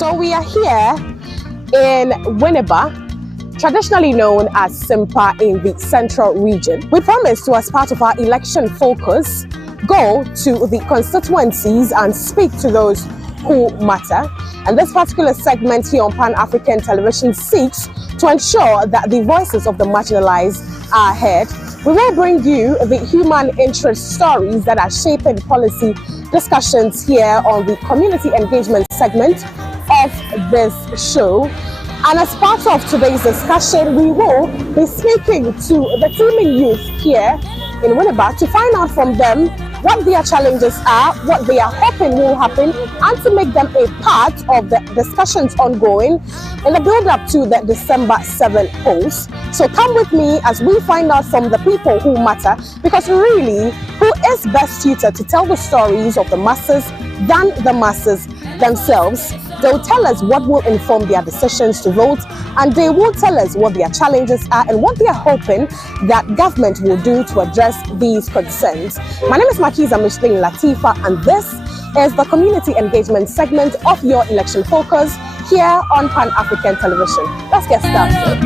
So we are here in Winneba, traditionally known as Simpa in the Central Region. We promised to, as part of our election focus, go to the constituencies and speak to those who matter. And this particular segment here on Pan-African Television seeks to ensure that the voices of the marginalized are heard. We will bring you the human interest stories that are shaping policy discussions here on the community engagement segment of this show. And as part of today's discussion, we will be speaking to the teeming youth here in Winneba to find out from them what their challenges are, what they are hoping will happen, and to make them a part of the discussions ongoing in the build-up to the December 7th polls. So come with me as we find out from the people who matter, because really, who is best suited to tell the stories of the masses than the masses themselves? They'll tell us what will inform their decisions to vote, and they will tell us what their challenges are and what they are hoping that government will do to address these concerns. My name is Makiza Micheline Latifa, and this is the community engagement segment of your election focus here on Pan-African Television. Let's get started.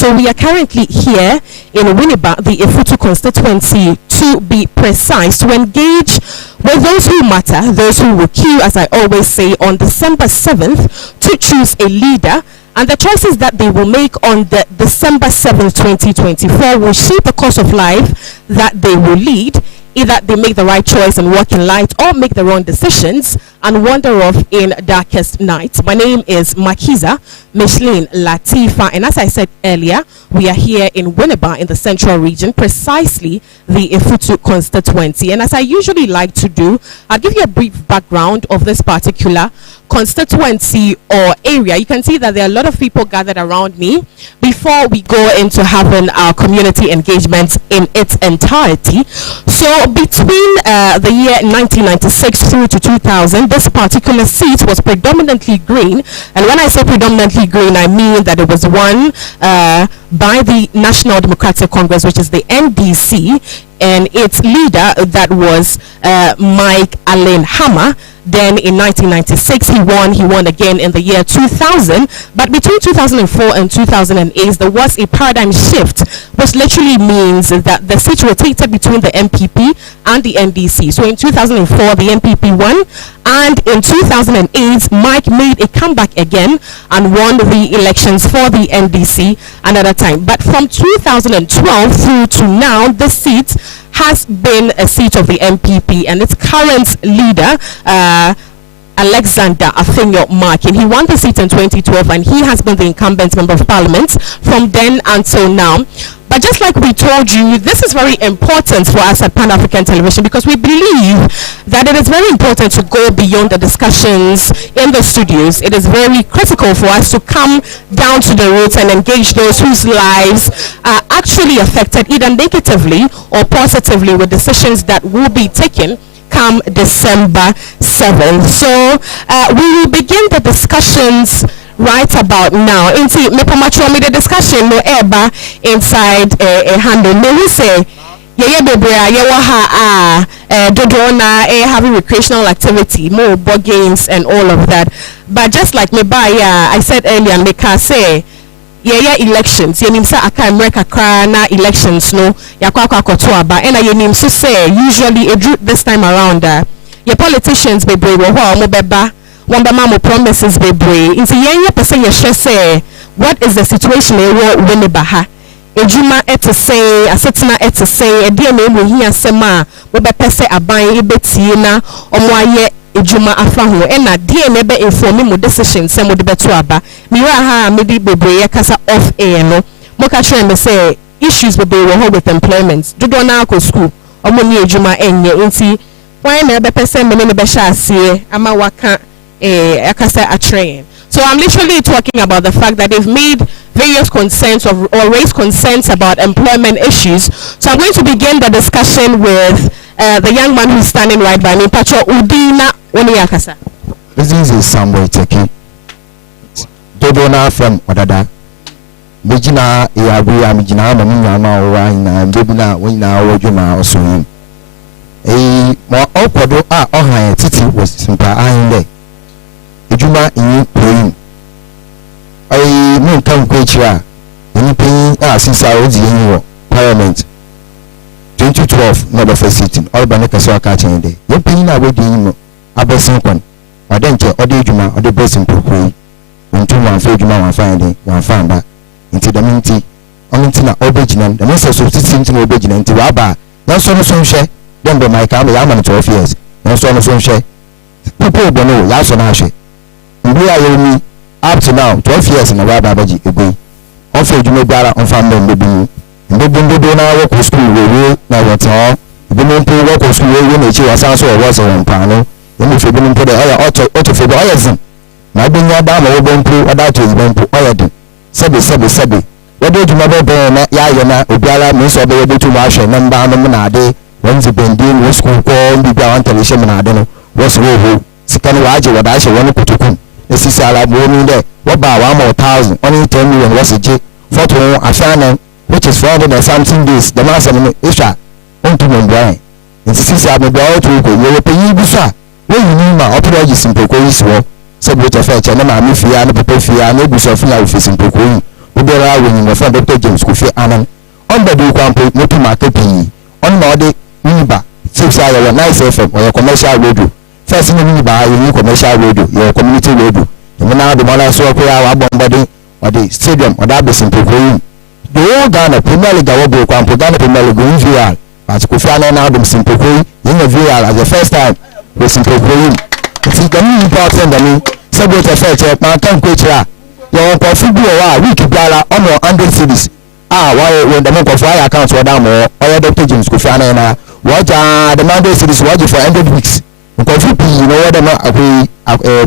So we are currently here in Winneba, the Efutu constituency, to be precise, to engage with those who matter, those who will queue, as I always say, on December 7th to choose a leader. And the choices that they will make on the December 7th, 2024 will shape the course of life that they will lead. Either they make the right choice and walk in light, or make the wrong decisions and wander off in darkest night. My name is Makiza Micheline Latifa, and as I said earlier, we are here in Winneba in the Central Region, precisely the Efutu constituency. And as I usually like to do, I'll give you a brief background of this particular constituency or area. You can see that there are a lot of people gathered around me before we go into having our community engagement in its entirety. So between the year 1996 through to 2000, this particular seat was predominantly green. And when I say predominantly green, I mean that it was won by the National Democratic Congress, which is the NDC, and its leader, that was Mike Allen Hammer. Then in 1996 he won again in the year 2000. But between 2004 and 2008 there was a paradigm shift, which literally means that the seat rotated between the MPP and the NDC. So in 2004 the MPP won, and in 2008 Mike made a comeback again and won the elections for the NDC another time. But from 2012 through to now, the seat has been a seat of the MPP, and its current leader, Alexander Afenyo Markin, he won the seat in 2012, and he has been the incumbent member of parliament from then until now. But just like we told you, this is very important for us at Pan-African Television, because we believe that it is very important to go beyond the discussions in the studios. It is very critical for us to come down to the roots and engage those whose lives are actually affected either negatively or positively with decisions that will be taken come December 7th. So we will begin the discussions right about now. Into the discussion no eba inside a handle. May we say having recreational activity, more board games and all of that. But just like I said earlier, me can say elections yenimsa aka America na elections no yakwa kotoa ba and yenim so say usually this time around your politicians be brave ho mo beba one mama promises be brave into yen person ye say what is the situation e wo Winneba ha ejuma to say asetena to say e de na emu hi asem a wo be pese aban e betie na omo aye ejuma afa ho e na de na be inform mo decisions se mo de beto aba mi wa ha me di bebre kasa off air no mo ka try me say issues be wo with employment dodo na akọ school omo ni ejuma enye nti why na be pese me ne be sha ase ama waka akasa a train. So I'm literally talking about the fact that they've made various concerns or raised concerns about employment issues. So I'm going to begin the discussion with the young man who's standing right by me, Pacho Udina Oniakasa. This is Samuel Teki. Dodona from Wadada. Mijina Yabu Amijina Mamina Ora in Debina Wina Ojuma also. mo opodo a ohan titi was simpa ahin there ejuma yin praying me kan ko chira ni pin since I was in parliament 2012 no the first sitting all ba ne kaso aka chen dey ye pin na we din no abesin kon odenche ode ejuma ode besin propoi untu wan fa ejuma wan fa dey wan fa ba nti da minti onti na obejina da me so sitting na obejina nti wa ba na so no so nhwe dem be my camera ya man 12 years na so no so nhwe people bo no ya so na hwe mbi ayo mi up to now 12 years na wa ba baji ego on fa ejuma biara on fa mbembe bi ndebundodo na wo school we na woto bi mo mpo wo school we na echi wasa so wo so won no emu fe bi mo mpo de oya auto fe bi oya zin na bi nya da ma wo bo mpo oda to yi mpo oya din sebe wode ejuma be na ya ye na obiara me so be we betu ma hwe na mba no na ade wonzi bendin wo school ko mbi bia wan tele hye na ade no wo so wo sika no waje wada hye won kutukun na sisi ala bo mi de wo ba wa ma 1000 only 10 million wo se je photo afana which is 400 and something days the master no isha onto membrane nti sisi abebia otu ko ye pe yi bi so a we yini ma operaji simpoko yi so se bi to fa che na ma mi fia na pepe fia na ebuso fia we simpoko yi obera we ni mo fa Dr. James Kofi Anan on the do kwampo moto market yi on ma ode niba 6 hour nice FM or commercial radio first ni niba yi commercial radio your community radio mo na do mala so ko ya wa bombade or the stadium or that be simpoko yi the whole Ghana Premier League award kwampo Ghana Premier League in VR but Kofi Anan now dem simpoko yi in the VR as the first time we simpoko yi it's the new important than me sabot effect man kan ko tira your coffee bi wa week biara on 100 cities why when the month of why account or down or Dr. James Kofi Anan na what the Monday cities watch for 100 weeks coffee p you know what them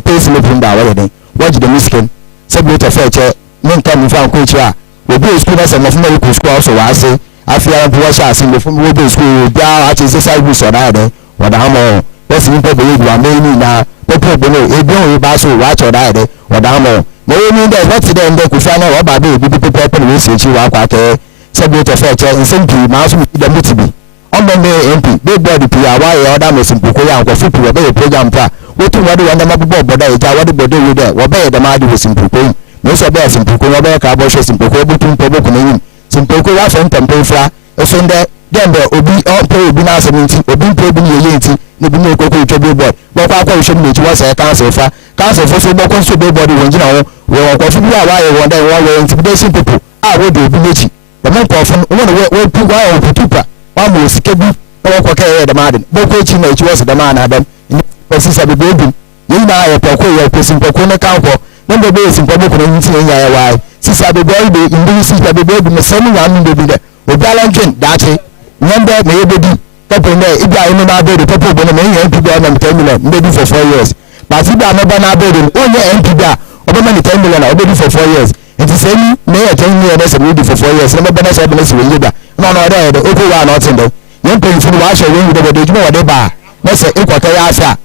pay me from that what watch the miskin sabot effect men kan fan ko tira we be school na some of medical school so wa say afia bo sha asin be from we be school bia a che say bus or that what the hamo what's in people we are mainly na people bo no e bi o ba so wa cho that what the hamo no we mean that what's them dey Kofi Anan oba be bi people we say chi wa kwa ke sabot effect in bi ma so dem mutibi on the MP big body pia wa e order me simpoko ya nko fupi we be program pa we tu wade wanda mabubo boda e ja wade bodo we there we be dem adi we simpoko no so be simpoko we be ka bo she simpoko butum po boku na simpoko wa fo mpempefra eso nde dem be obi on pay obi na aseminti obi pay obi ye yenti ne bi ne kokko twa billboard bo kwa kwa hwe ne ti wa say council for so bo kon so billboard we ngina wo we ko fi bia wa ye won dem we intimidation people we do obi mechi the man person we pu wa o putupa wa mo sike bi na wo kwa dem aden bo ko chi na chi wo se dem ana dem ni sisa be bebi yi na ye poko ye pesin poko ne kan ko na be be sin poko ko ni ti nya ye wa sisa be be indi sisa be bebi me sami nya mi bebi de obi alankin dache nyamba me ye bebi people na ibia inu na be de people bo na me ye mp na 10 million mbebi for 4 years but ibia me ba na be de onye mp da obama ni 10 million na obebi for 4 years it is any me ye 10 million na se be for 4 years na me ba na se be na se we yeba no de oko wa na otin de yen pay fu wa sha we de juma wa de ba na se ekwaka ya afa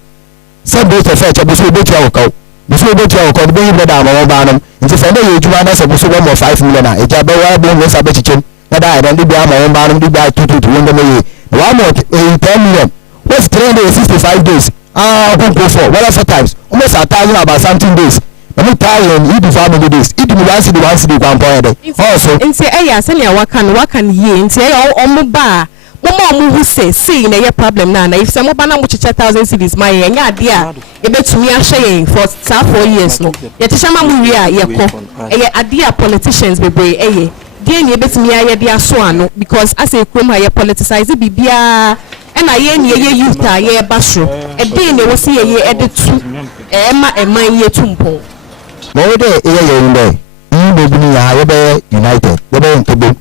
se bo to fe che bo so betu awoko bo so betu awoko be yi da ma ba nam nti fe na ye juma na se bo so mo 5 million na e ja be wa bo no sa be chichem na da de bia ma ba nam di bia tutu won de me wa mo 10 million what's 365 days go for what for times almost 1,000 about something days any time you do family days it be one city one point also nti eya se na wakan ye nti eya omuba mo hu say na ye problem na if se mo ba na mo chicha 1,000 cities my ye nya ade a ebetumi ahye for 4 years no ye chicha ma mu wi a ye ko eye ade a politicians bebre eye dey na ebetumi aye de aso ano because as a krom ha ye politicize bibia na ye ni ye youth a ye ba so e dey na wo se ye e de tu eman ye tumpo mo we dey ye ndo yi be bi ya ye be united ye be nkebo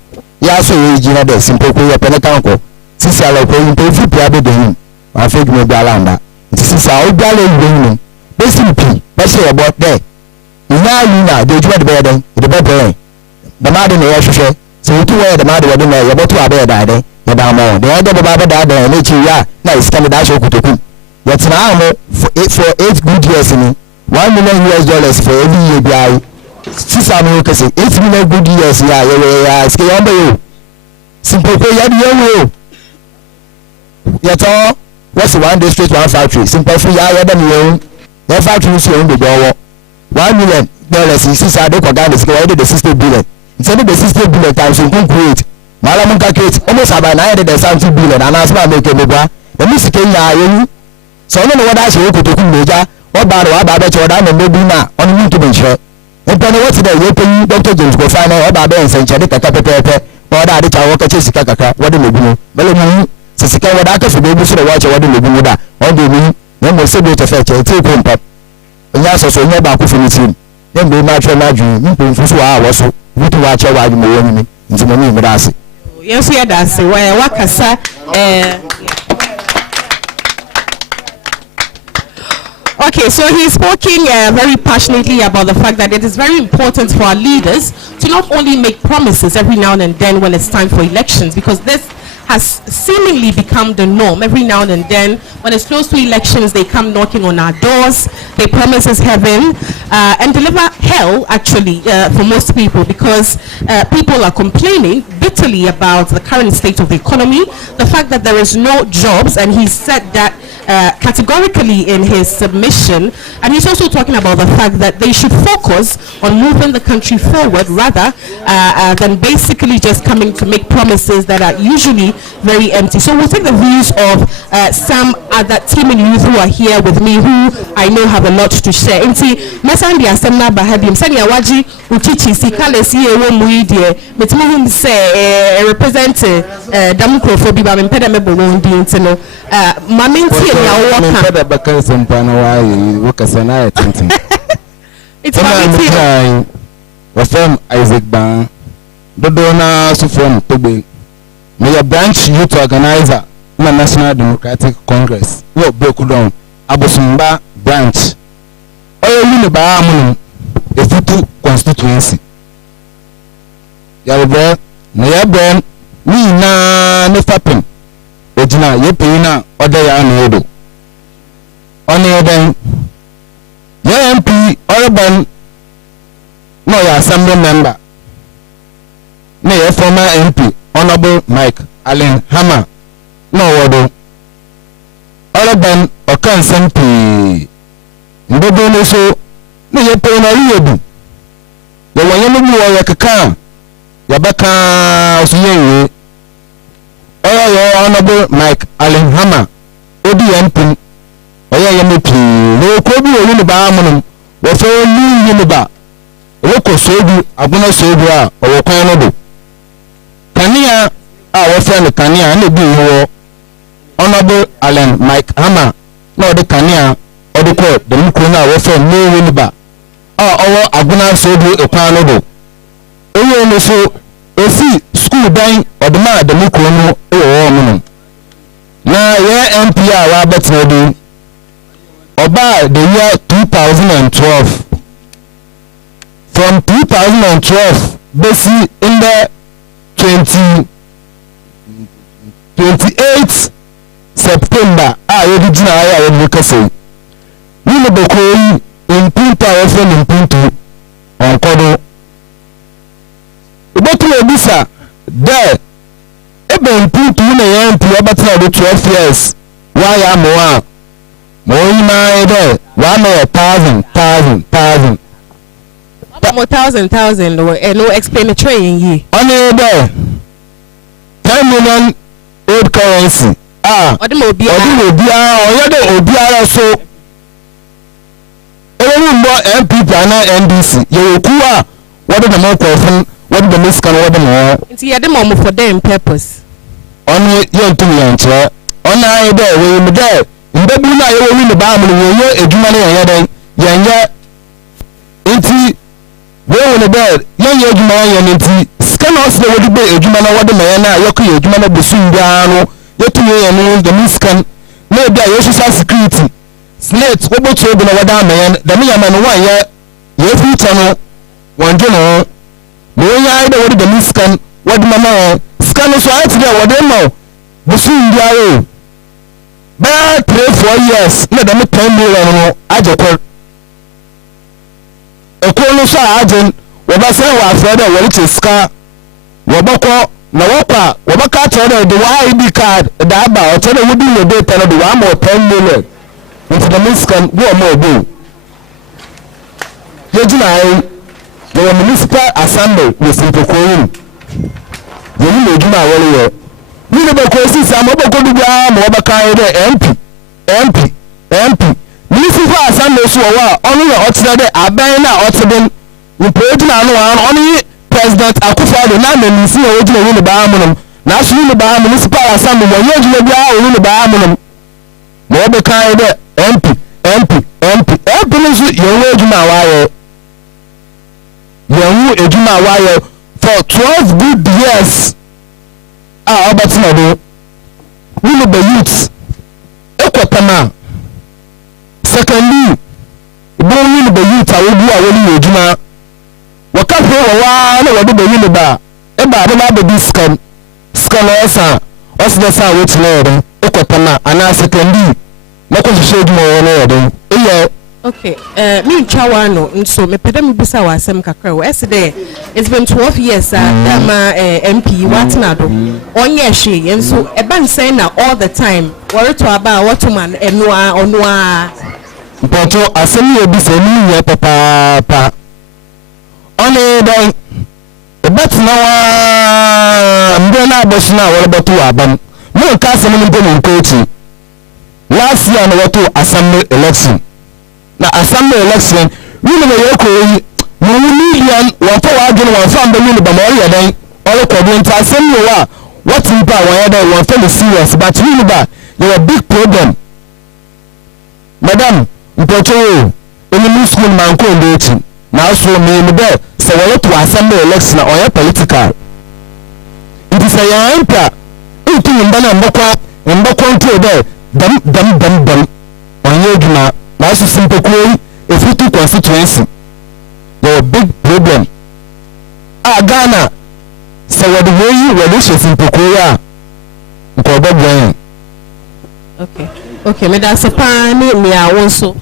ya so ye jina de simpoko ye pele kanko sisi ala ko yin pe fi pia be de yin wa fe gbe gba landa sisi a o gba le gbe yin be simpi be se ye bo de ina yi na de juwa de be de be be the mad in the air so to wear the mad wedding there but to abed da de ya da mo de ya da baba da da na chi ya na iska me da sho kutoku yet na mo for 8 good years ni $1 million for every year bi sisa me ko say 8 million good years ya iska ya mba yo simple ko ya di yo yɛtɔ what's one district one factory simple free ya yɛda ne yɛn yɛn factory so yɛn de bɔ $1 million sisi saa de kɔ Ghana sika wɔyɛ de 60 billion nti de 60 billion times nkun create maala mun ka create almost about na yɛ de 70 billion anaasɛ ma make me bra ɛmu sika nya yɛn sɛ ɔno ne wɔda ahyɛ wɔ kotoku mmeja ɔbaa de waba abɛkyɛ wɔda na mmebu na ɔno mu ntumi nhyerɛ mpa ne wɔte dɛ yɛpɛyi Dr. James Kofa na ɔbaa bɛ nsɛnkyɛde kaka pɛpɛɛpɛ na ɔda ade kya wɔkɛkyɛ sika kakra wɔde mebu no bɛlɛ mu sika wɔda aka fo bebu so na wɔakyɛ wɔde mebu no da ɔde mu na mo sɛ bi tɛfɛ kyɛ tie ko mpa nya asɔsɔ nya ba ko fo ne tim na mbe ma twɛ na dwu mpomfo so a wɔ so wutu wɔakyɛ wɔ adwuma wɔ nyimi nti mo ni meda ase yes yɛ da ase wakasa Okay, so he's speaking very passionately about the fact that it is very important for our leaders to not only make promises every now and then when it's time for elections, because this has seemingly become the norm. Every now and then, when it's close to elections, they come knocking on our doors, they promise us heaven, and deliver hell, actually, for most people, because people are complaining bitterly about the current state of the economy, the fact that there is no jobs, and he said that categorically in his submission, and he's also talking about the fact that they should focus on moving the country forward rather than basically just coming to make promises that are usually very empty. So we'll take the views of some other team and youth who are here with me, who I know have a lot to share. Inti mesandi asemna bahadim sani awaji uchichi sikale siye wo muidie metmuhum se represent damukrofo ba mpeda mebo wondi ntino maminti ya woka mpeda baka sempana wayi wokasana ya tintin it's maminti wafam Isaac Ban dodo na so from Tobe me a branch youth organizer na National Democratic Congress wo break down abosumba branch oyo ni ba amun efutu constituency yarebe na yaben ni na ne fapem ojina yepe na oda ya na edo oni eden ya MP urban no ya assembly member na ya former MP Honorable Mike Allen Hammer no wodo urban okan sempi ndodo no so na yepe na yedu ya wanyemu mu ya kaka ya baka osuyewe oyo Honorable Mike Allen Hammer odi MP oyo yemepi no ko bi woni ba amunum wo fo ni ni ba wo ko sodu abuna sodu a owo kwan no do kania a wo fe ne kania na bi wo Honorable Allen Mike Hammer na odi kania odi ko de mkro na wo fe no ni ba a owo abuna sodu ekwan no do oyo no so ofi school dan oduma de mkro no wo no na ye MP a wa betina do oba the year 2012 from 2012 basi in the 28 September yedi jina ya yedi ni le boko impunta wa fe impuntu onkodo obotu ebisa there ebe impuntu na ya mpu abatina do 12 years wa ya moa moyima ede wa me 1,000 more thousand no explanatory in ye only there 10 million old currency odimo obi oyede obiara so ewu mbo MPP na NDC yeku a what the more question what the miss can what the more nti yede mo for them purpose only yentum yanche ona ide we mu there mbebu na yewu ni ba mu ye edwuma na yede yenye nti we won there yenye edwuma yenye nti scan us the wodi be edwuma na wode me na yoku ye edwuma na busum bia no yetu ye no the miss can na bia ye social security slate obotu obi na wada me da me yama no wan ye future no wanje no me nya ide wodi the miss can wodi mama scan so ati there wode no busum bia o ba 3-4 years na da me 10 million no ajekor ekolo so ajen wo ba se wa afro da wo ri cheska wo boko na wakwa wabaka tell the ID card da ba o tell wudi your data no do am 10 million with the miscan go more go yejina the municipal assembly with Simpokoyin yeni me juma wole yo ni ne ba ko si sa mo ba ko du bia mo ba kan de MP municipal assembly so wa onu ye otire de aban na otibem mpojina no wa onu President Akufo-Addo na menisi e ojina wi ne ba amunum na so ni ba municipal assembly wo ye ojina bia o ni ba amunum mo be kan de MP ni so ye wo ojina wa ye yewu ejuma wayo for 12 good years obatina do we the youths ekwatama secondly we the youth awobu awoli ejuma wakafe wa na wadu be yin ba e ba be discount osa osa wetin ekwatama ana secondly mako hye ejuma wo no yede eyo. Okay, me Chawano, so me pedam bisa wa asem kakra. Yesterday, it's been 12 years dama MP Watinado. Onye she, and so eban saying na all the time. Worry to about what man onwa. Poto asem ye bisa ni ye papa. Only then ebet na wa mbena bosna wala batu aban. Mo ka asem ni mpo nkochi. Last year na watu assembly election. Na assembly election we no ye ko yi mo million wa fa wa dun wa fa mba ni ba mo ye dan all ko do nta assembly wa what impa wa ye dan wa fa serious but we ba you a big problem madam mpocho eni school man ko ndo ti na so me be se wa to assembly election or ya political it is a yampa itu mba na mbakwa nto de dam onye djuma na so Simpokoyin efitu constituency the big problem Ghana so what the way we dey Simpokoyin ko ba gwan. Okay, me da sepa ni me awonso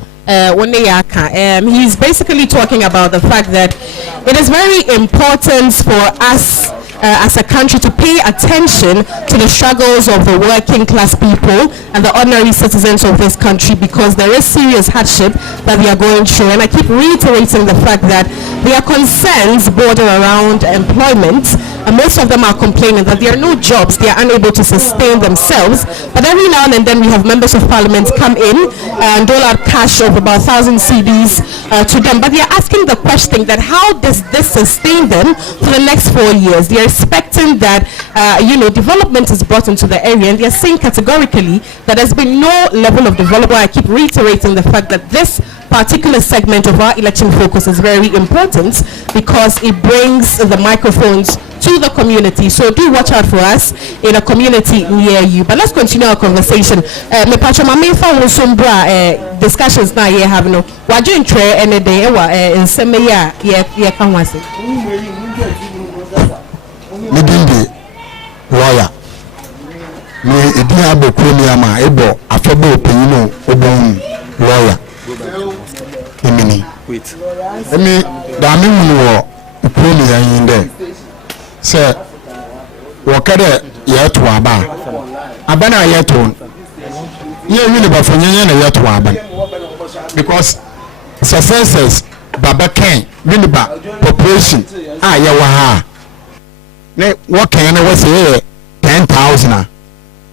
he's basically talking about the fact that it is very important for us as a country to pay attention to the struggles of the working class people and the ordinary citizens of this country, because there is serious hardship that they are going through. And I keep reiterating the fact that their concerns border around employment, and most of them are complaining that there are no jobs, they are unable to sustain themselves. But every now and then we have members of parliament come in and dole out cash of about 1,000 cedis to them, but they are asking the question that how does this sustain them for the next 4 years? They are expecting that development is brought into the area, and they are saying categorically that there's been no level of development. I keep reiterating the fact that this particular segment of our election focus is very important because it brings the microphones to the community. So do watch out for us in a community near you. But let's continue our conversation. Me pacho mame fa wosombra discussions na ye have no. Waju intre ene de ewa nseme ya ye kan wase. Midindi lawyer me edin abekuru mi ama ebo afebo opinino obon lawyer emini emi da mi mu wo opinino mi yan de se wo kede ye to aba abana ye to ye wini ba fanyenye na ye to aba because successes baba ken wini ba population ye wa ha ne what can I say 10,000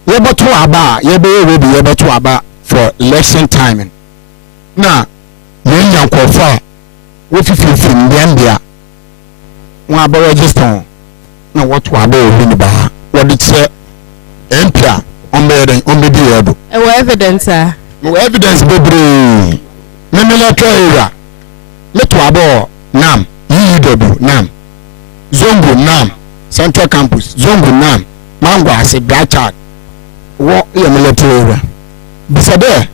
ye beto aba ye beto aba for election timing na ye nyankofa wo fififi ndiambia won aba register na what aba obi ni ba what it say empia on be able evidence evidence bebre memela area leto aba nam UW nam zongo nam Central Campus, Zongo Nam, Mango as a black child. What your military? Beside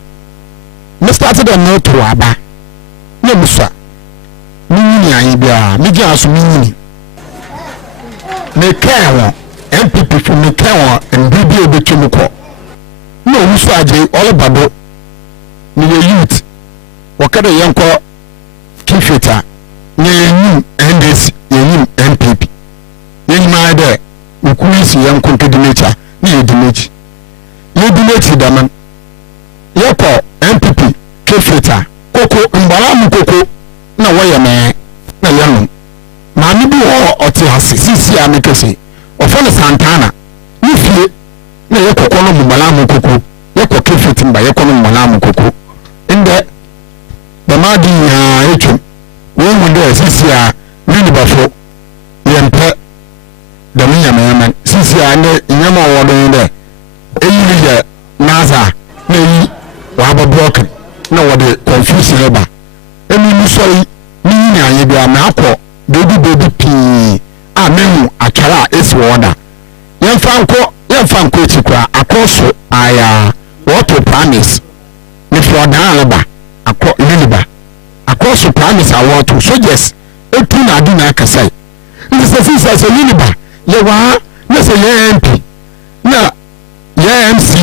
me started a note to Abba. No, Musa. Mini, I be a Migas Mini. Make care MPP from the care and BB of the Chimuko. No, Musa, all about the youth. What kind of young call Kifita? Near you and this, you MPP. In my day, ukuli filter koko mbalamu koko na woyɛ me na yɛno maame bi wɔ ɔte ase sisi a mekese ɔfɔ no Santana ne fie na yɛ koko no mbalamu koko yɛ koko fit mba yɛ koko no mbalamu koko ndɛ bamadi ya etwem wɔn mu dɛ sisi a ne bafo yɛmpɛ dɛm nyamanyama sisi a ne nyama wɔ do dɛ eyi yɛ naza na yi waba broken na wɔde confusion ba emi mu sɔre ni nyanye bi ama akɔ baby pii a memu atwara a esi wɔda yɛmfa nkɔ ekikura akɔ so aya wɔto promise ne fɔdan aleba akɔ liliba akɔ so promise a wɔto soldiers etu na adi na akasai nti sɛ sisi sɛ liliba yɛ waa na sɛ yɛ MP na yɛ MC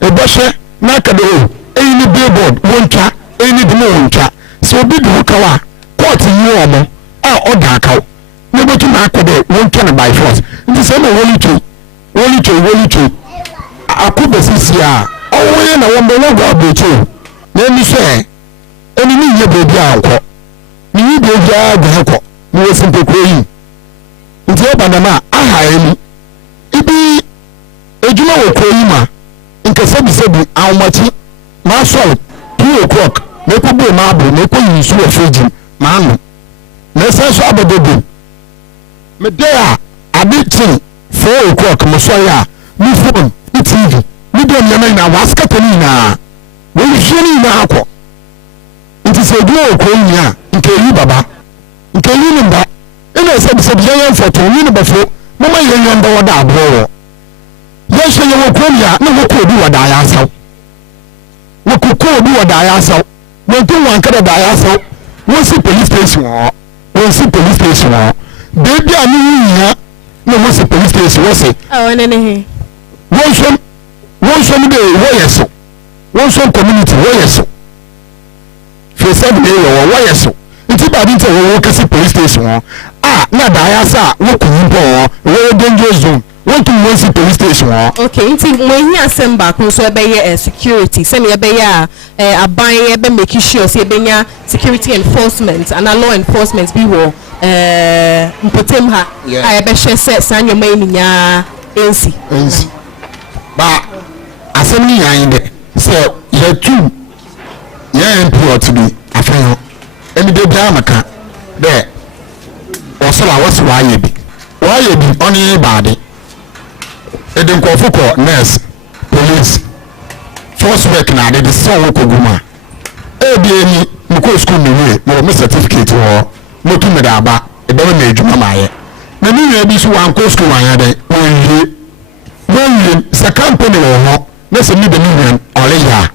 ebɔhyɛ na akada o eyi ni billboard wontwa eyi ni dimo wontwa sɛ obi de hokawa court yi wɔn a ɔda akaw na ebetu na akɔdɛ wontwa na by force nti sɛ ma wɔli twe akɔbɛ sisi a ɔwɔ na wɔn bɛ wɔn gɔ abirikyi na emi sɛ ɛni ni yɛ beebi a nkɔ ni yi beebi a gɔ kɔ na wɔsi mpokoro yi nti ɛba nam a aha ɛni ibi edwuma wɔ kuro yi ma nkɛsɛbisɛbi ahomakyi maa sɔrɔ 2 o'clock meko bue maa bro meko yi nsu wɔ fridge maa no na ɛsɛn so abɛdɛdɛ me de a ade kyen 4 o'clock mo sɔrɔ a me phone me TV me de nneɛma nyinaa wasikata ne nyinaa wɔrehwɛ ne nyinaa akɔ nti sɛ edwuma wɔ kuro yi a nkɛyi baba nkɛyi ne mba ɛna ɛsɛbisɛbi yɛn mfɔto ne ne bɛfo mama yɛn bɛ wɔda aboɔ wɔ yɛnhyɛ yɛ wɔ kurom ya na wɔkɔ obi wɔ daeɛ asaw wɔkɔkɔ obi wɔ daeɛ asaw wɔntom wankada daeɛ asaw wɔnsi police station wɔ beebi a ne nyinaa na wɔsi police station wɔsi wɔnsom de wɔyɛ so wɔnsom community wɔyɛ so fɛsɛbi ne yɛ wɔyɛ so nti baabi nti wɔwɔ kɛse police station wɔ a na daeɛ asa a wɔkɔ nyimpa wɔ wɔyɛ dangerous zone want to see police station okay nti when you asem back so ebeye security say me ebeye aban ebe make sure say ebenya security enforcement and law enforcement bi wo mpotem ha a ebe hwe say san nyoma nya ensi ba asem ni yan de say ye two ye import bi afan emi de bia maka de osala waswa ye bi oni baade ede nkɔfo kɔ nurse police force work na de sɛ wo kɔguma ebi eni mukɔ school mi wie mo me certificate wɔ mo tu me da aba ebe me adwuma maayɛ na mi wie bi so wan kɔ school wan ya de wɔn sɛ company wɔ hɔ na sɛ mi de mi wie ɔle ya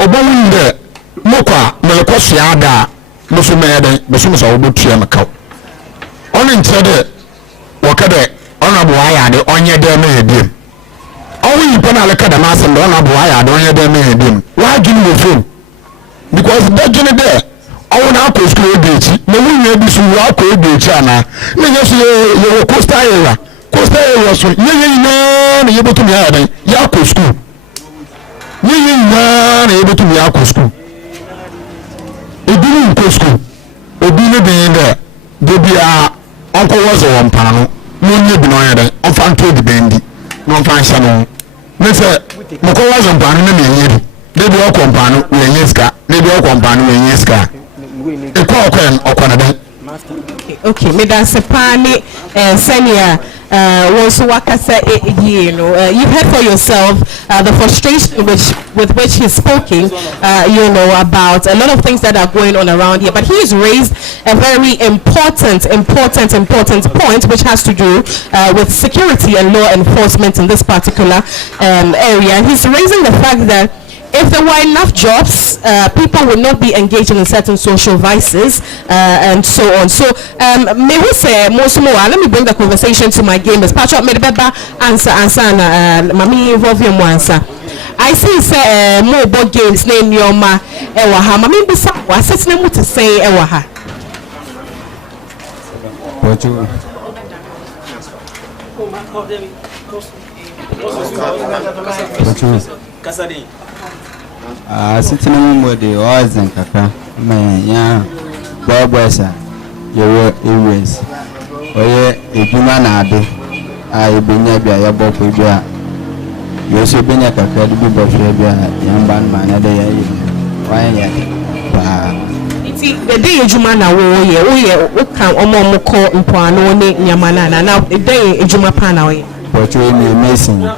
ɔbɔ wu de mo kɔ a me kɔ soa ada mo so me ya de mo so mo sɛ wo botua me kaw ɔne nkyerɛ de wɔka de honorable ayade onye de me hediem owo yipa na leka da ma asem honorable ayade onye de me hediem wa gini wo phone because that gini there owo na akọ school ebechi na wunye bi so wa akọ ebechi ana na ye so ye coastal area so ye na ye botum ya dan ya akọ school ye na ye botum ya akọ school ebi ni akọ school obi ne bin de bia onko was on pano no nye bi no ya den ofa nto di bendi no fa nhyɛ no ne sɛ moko wa zo pano na menye bi de bi o kompano we nye ska de bi o kompano we nye ska e ko okɔ na den okay me dan se pani senior also wakasa you've heard for yourself the frustration with which he's speaking about a lot of things that are going on around here, but he's raised a very important point which has to do with security and law enforcement in this particular area. He's raising the fact that if there were enough jobs, people would not be engaging in certain social vices and so on. So, may we say most more? Let me bring the conversation to my gamers. Patrick, may the answer, mami involve your answer. I see say more board games name your ma ewaha. Mami bisa was setting them to say ewaha. What you? Sitting in with the oils and kaka, man, yeah, Bob Wessa, your areas. Oh, yeah, if you man, I be near your book with you. You also been a kaka, the people of your young band man, why, the day Juma na we can almost call Mpoano Yamana now the day Juma Pana. But you're amazing.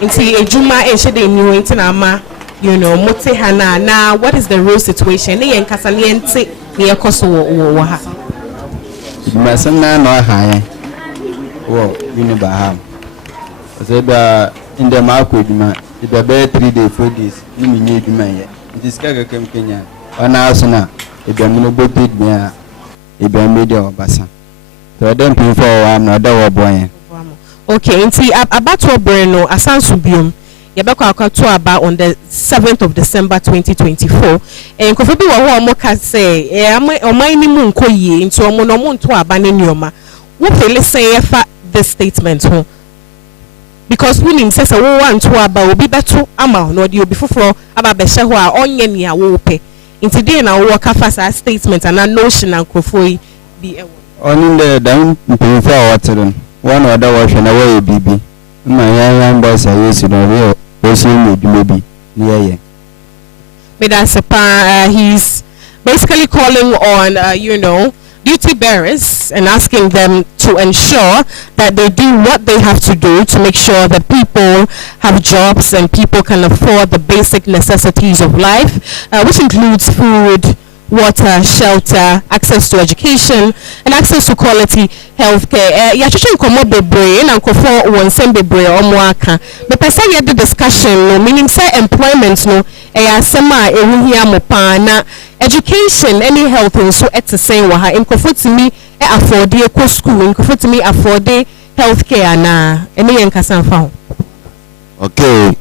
Inti Juma Eshade New Intinama, you know, Mote Hana. Now, what is the real situation? They and Casaliente near Kosovo. My son, no high. Oh, Unibaham. I said, in the market, it's a bad 3 days, 4 days. You need me. This guy came Kenya. One house now, if you're going to beat me, if you're media or Bassa. So I don't prefer I'm not a boy. Okay, inti abatwa Breno asansubium. Yabeko akwato aba on the 7th of December 2024. Nkofobi wa ho omoka say oman ni mu nkoyie nti omo no mo nto aba ne nyoma. Wo feel say fa this statement ho. Because we nim say wo wa nto aba obi beto ama no de obi foforo aba be hye ho a onye ne a wo pe. Inti dey na wo ka fa sa statement and notion nkofoi bi ewo. On the down prefer water. One other wash and away, baby. My young boys are used to the real, maybe near he's basically calling on, you know, duty bearers and asking them to ensure that they do what they have to do to make sure that people have jobs and people can afford the basic necessities of life, which includes food, water, shelter, access to education, and access to quality healthcare. Yachichen komo bebre na nkofo wonsem bebre omo aka. Be person ye the discussion no meaning say employment no asema ehu hia mo pa na education any health so etisen wa ha nkofo timi afford e ko school nkofo timi afford healthcare na ene yen kasa fa ho. Okay,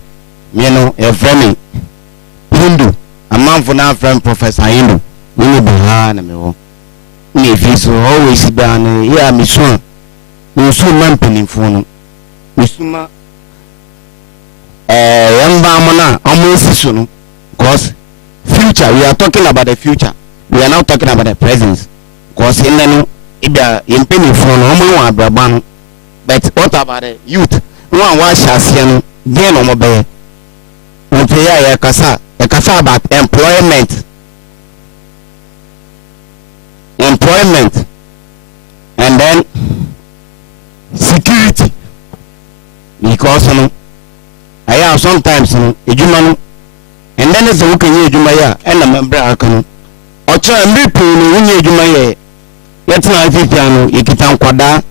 me no e friend Hindu a man for na friend Professor Hindu. We be na me wo me fi always down here me so man penifo no me suma yamba mona almost so no because future we are talking about the future, we are not talking about the present because in no ibia yen penifo no omo wa abraba no. But what about the youth one wa shase no dey no mo be until ya kasa about employment and then security, because I have sometimes ejuma no and then it's okay ejuma ya and na member aka no ocho mbi pu no unye ejuma ye yetina afifia no ekita nkwada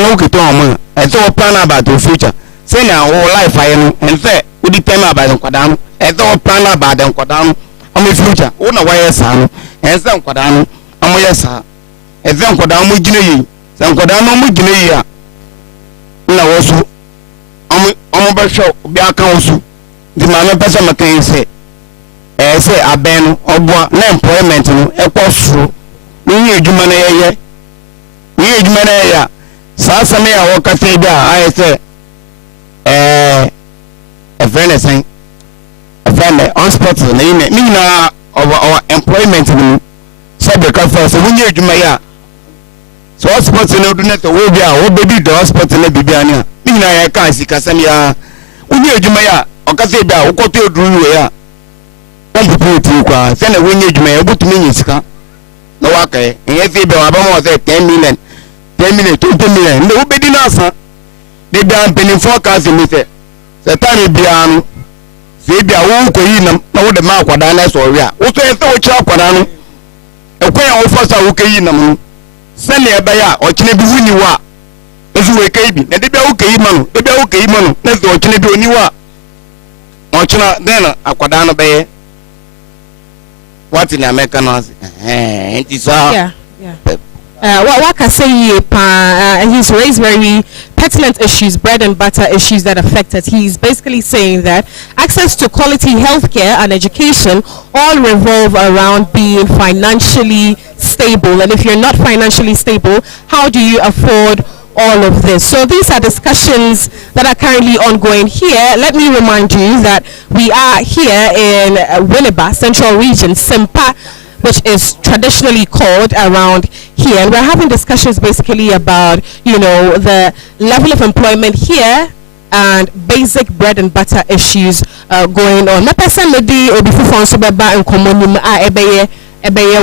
no okito omo eto plan about the future say na our life aye no and say we determine about nkwada no eto plan about the nkwada no omo future wo na why sa no ense nkwada no omo yesa ense nkwada omo gine yi se nkwada no omo gine yi a na wo so omo be hwe obi aka wo so di ma me pese makan se say aben no obo na employment no ekosuro ni ejuma na yeye ni ejuma na ya sa same ya wo ka se bia aye se a friend saying a friend on spot na ime me na our employment no so be ka first when you ejuma ya so hospital no do net wo bia wo baby do hospital na bibia ni me na ya ka sika sam ya when you ejuma ya o ka se bia wo ko to eduru we ya on people ti kwa se na when you ejuma ya butumi nyi sika no wa kai en se bia wa ba mo se 10 million 20 million no be di na asa de dan penin forecast me se tani bia no se bia wo ko yi na wo de ma akwada na so wi a wo so e se wo kira akwada no ekwan ya wo fosa wo kai nam no se ne ebe ya o kine bi wuni wa ezu we kai bi na de bia wo kai ma no de bia wo kai ma no na se o kine bi oni wa o kina den akwada no be what in America no it is yeah. What can say he's raised very pertinent issues, bread and butter issues that affect it. He's basically saying that access to quality healthcare and education all revolve around being financially stable. And if you're not financially stable, how do you afford all of this. So these are discussions that are currently ongoing here. Let me remind you that we are here in Winneba, Central Region, Sempa, which is traditionally called around here. And we're having discussions basically about, the level of employment here and basic bread and butter issues going on. Na person medi obifu fonso beba nkomonim a ebeye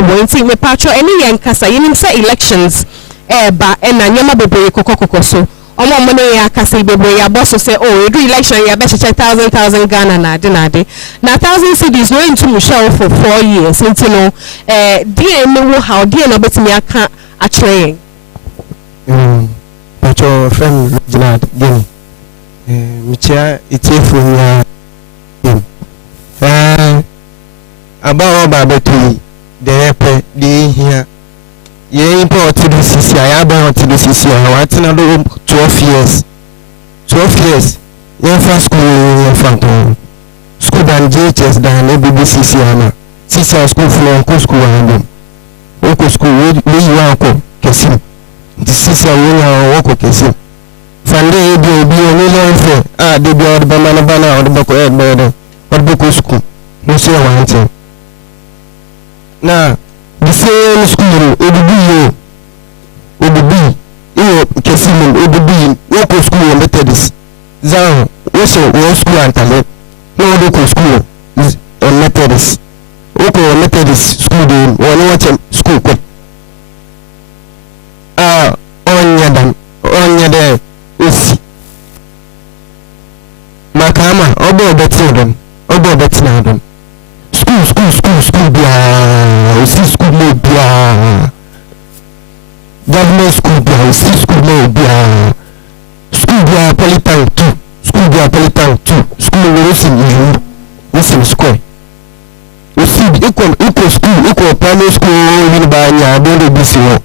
wonti me patro eni yankasa yenim say elections ba na nyama bebere kokokoko so omo mo ya kasa bebere ya boss say edu election ya be check 1,000 Ghana na de na 1,000 cedis no into mushel for 4 years into die no how die no betimi aka atrain patro friend Reginald Gini Michia Itifunya about Babetu the airport here. Ye import to the CC, I about to the CC, I want another 12 years. 12 years. Your first school in front school than JHS than ABBCC, CC school for Uncle School and Uncle School, we want Kessim. The CC will walk Kessim. Fande be only for they be all the banana or the book or book school. No say one thing. Now the same school it would be Kesim it would be local school and Methodist. Zan also one school and talent. No local school is a Methodist. Local Methodist school day one watch school. On your day. Makama, obo betidon, obo betinadon. School bia, see school no bia. Government school bia, see school no bia. School bia Politan 2, school bia Politan 2, school no listen square. You see equal school, equal primary school in Banya, don't be so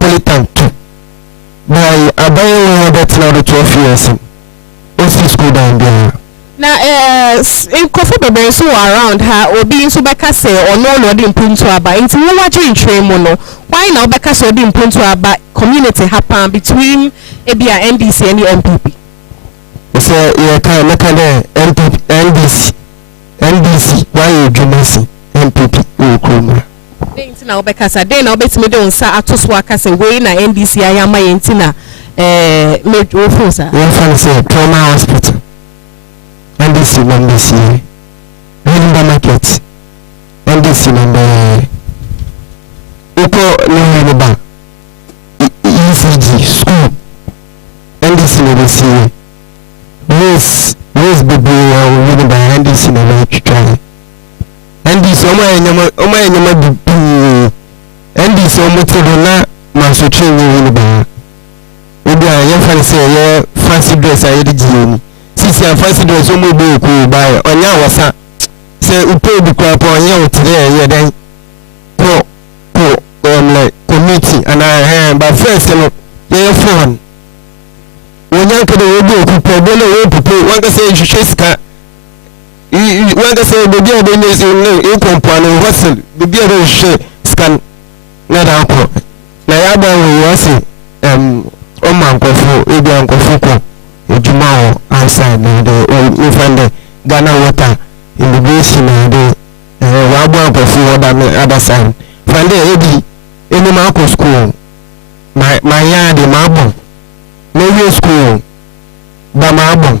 Politan 2. By abaying better now the 12 years. What's school down there? Now, in Kofu Bebe so around her or being so beka say or no Lord in Punto Aba into what you train mono. Why now beka so in Punto Aba community happen between ABA NDC and the MPP? So you can look at the NDC, why you Jumasi MPP Ukuma? Now because I then obey me don't say atos waka say we na NDC ayama yentina made ofusa. One fan say trauma hospital. NDC number C. Winneba market. NDC number Uko Winneba ECG school. NDC number C. Rose baby Winneba NDC number try. NDC oma nyama bibi NDC omotedo na maso training Winneba. Obi a ye fan say ye fancy dress ayi di sisi and fancy dress omo be ku buy onya wasa say upe bi kwa pa onya wotere ye den pro like committee and but first no ye phone wonya ka de obi ku pro bo na we pupo wan ka say hwehwe sika wan ka say bebi obi ne si no e kompano hustle bebi obi hwehwe scan na da ko na ya ba we wase omankofo ebi ankofo ko ejuma outside the find Ghana water immigration and the wabu ankofo other side find ebi eni ma school my yard ma bon no school ba ma bon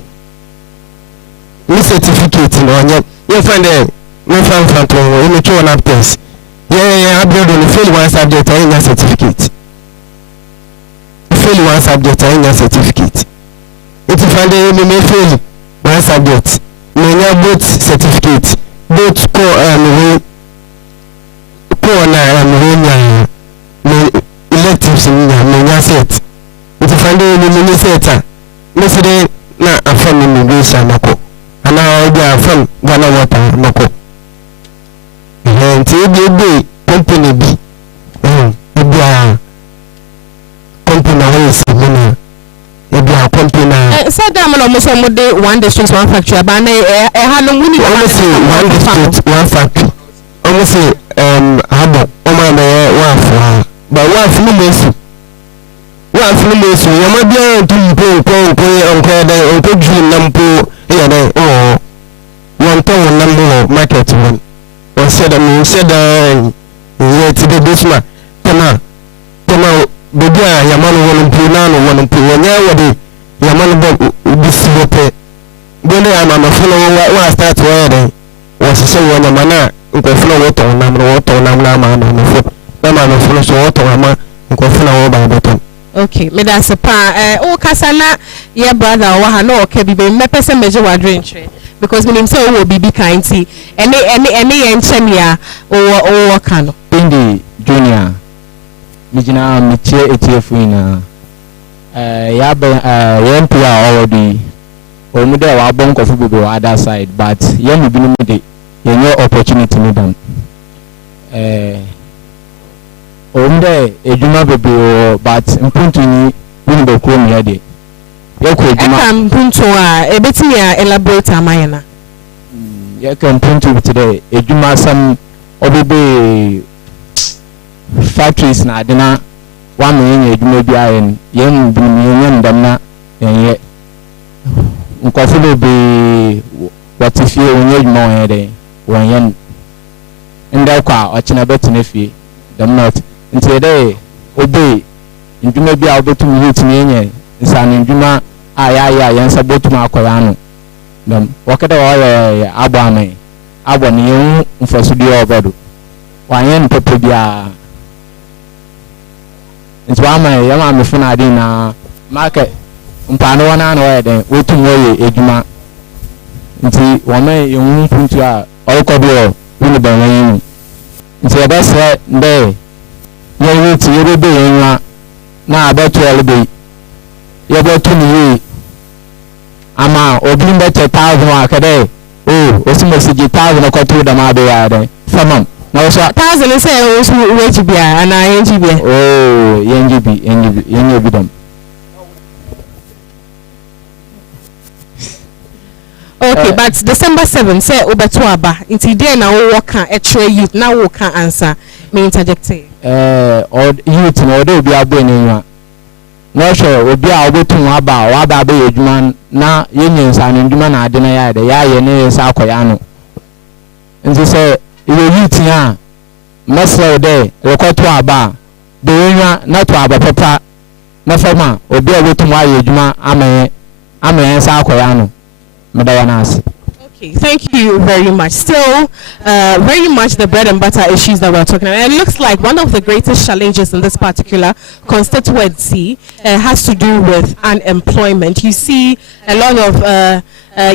ni certificate no onye you find me fan to eni cho na test yeah abroad on fail one subject I certificate fail one subject I certificate. If you find me fail one subject, me both certificate, both electives in me set. If you find me set, me say na afam immigration mako, and now I afam Ghana water mako. And be company B, company is money. Said that almost one district, one factory, but I had no winning. Almost one district, one factory. Almost harbor, one for but one for Messi. One la funu mo so ya ma bia ntu mpo dream na mpo ya dai oh won to won na mo market won won said yet the busma tama bobia ya ma no won mpo na no won mpo wonya wode ya ma no bo bisibope bone ya ma funu wa start wa dai wa se wonya mana nko funu wo to na ma no fo na ma funu so wo to ma nko funu wo ba beton. Okay, me da se pa o kasana ye brother wa ha no okay bi me pese meje wa drink because me say o bibi kainti ene ye nchemi a o ka no Indi Junior mijina mitie etiefu ina ya be yempu a already o mu de wa bon kofu bibi wa other side but ye mu binu de ye nye opportunity ni dam omde ejuma bebe but mpuntu ni wini be kro mi ade ye ko ejuma eka mpuntu a ebetimi a elaborate amayena ye ka mpuntu today ejuma sam obebe factories na adena wa me ejuma bi ayen ye mbi ye ndam na ye nkofu bebe watifie onye ejuma won de won ye nda kwa ochina betene fie dem not nti dey obe ndwuma bi a obetum hitimi enye nsane ndwuma a ya yensa botum akoya no dem wakeda wa ya abo amen abo ne yen mfasudi obedo wanyen pepe bia nti wa amen ya ma mefuna adi na market mpano wana no wa den wotum woye edwuma nti women yen puntu a okodo wini banwan nti ya bese nde ye ti ye be yenwa na abeto elbe ye beto ni ama obi mbete 1000 akade osimo sigi 1000 ko to da ma be ya de famam na so 1000 say o we jibia ana yenjibia yenjibi dam. Okay, but December 7th say obeto aba nti dey na wo ka etre youth na wo ka answer me interject or youth no dey obi abo enwa no sure obi a obetum aba wa ba be edwuma na yenyensa no edwuma na ade na ya de ya ye ne sa akoya no nti say youth a mesel dey rekoto aba de enwa na to aba papa na fama obi a obetum aye edwuma amaye sa akoya no. Okay, thank you very much. Still, very much the bread and butter issues that we're talking about. And it looks like one of the greatest challenges in this particular constituency has to do with unemployment. You see a lot of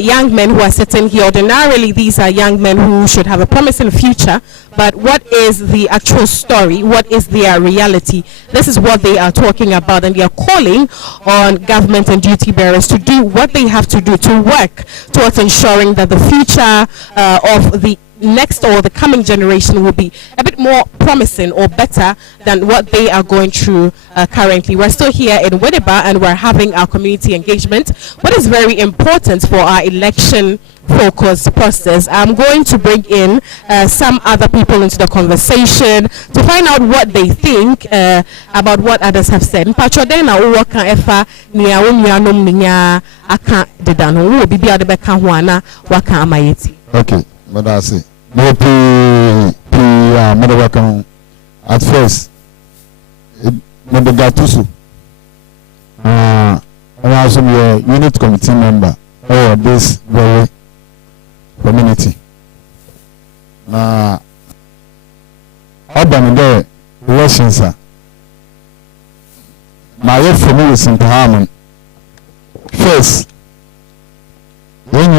young men who are sitting here. Ordinarily, these are young men who should have a promising future. But what is the actual story? What is their reality? This is what they are talking about, and they are calling on government and duty bearers to do what they have to do to work towards ensuring that the future of the next or the coming generation will be a bit more promising or better than what they are going through currently. We're still here in Winneba and we're having our community engagement. What is very important for our election focused process, I'm going to bring in some other people into the conversation to find out what they think about what others have said. Mpachodena uwaka efa niya unyanum niya aka dedano uwo bibi adebeka huana waka amayeti. Okay, but I say no welcome at first Gatusu and also your unit committee member of this very community. Urban there elections my family is in Harmon. First, when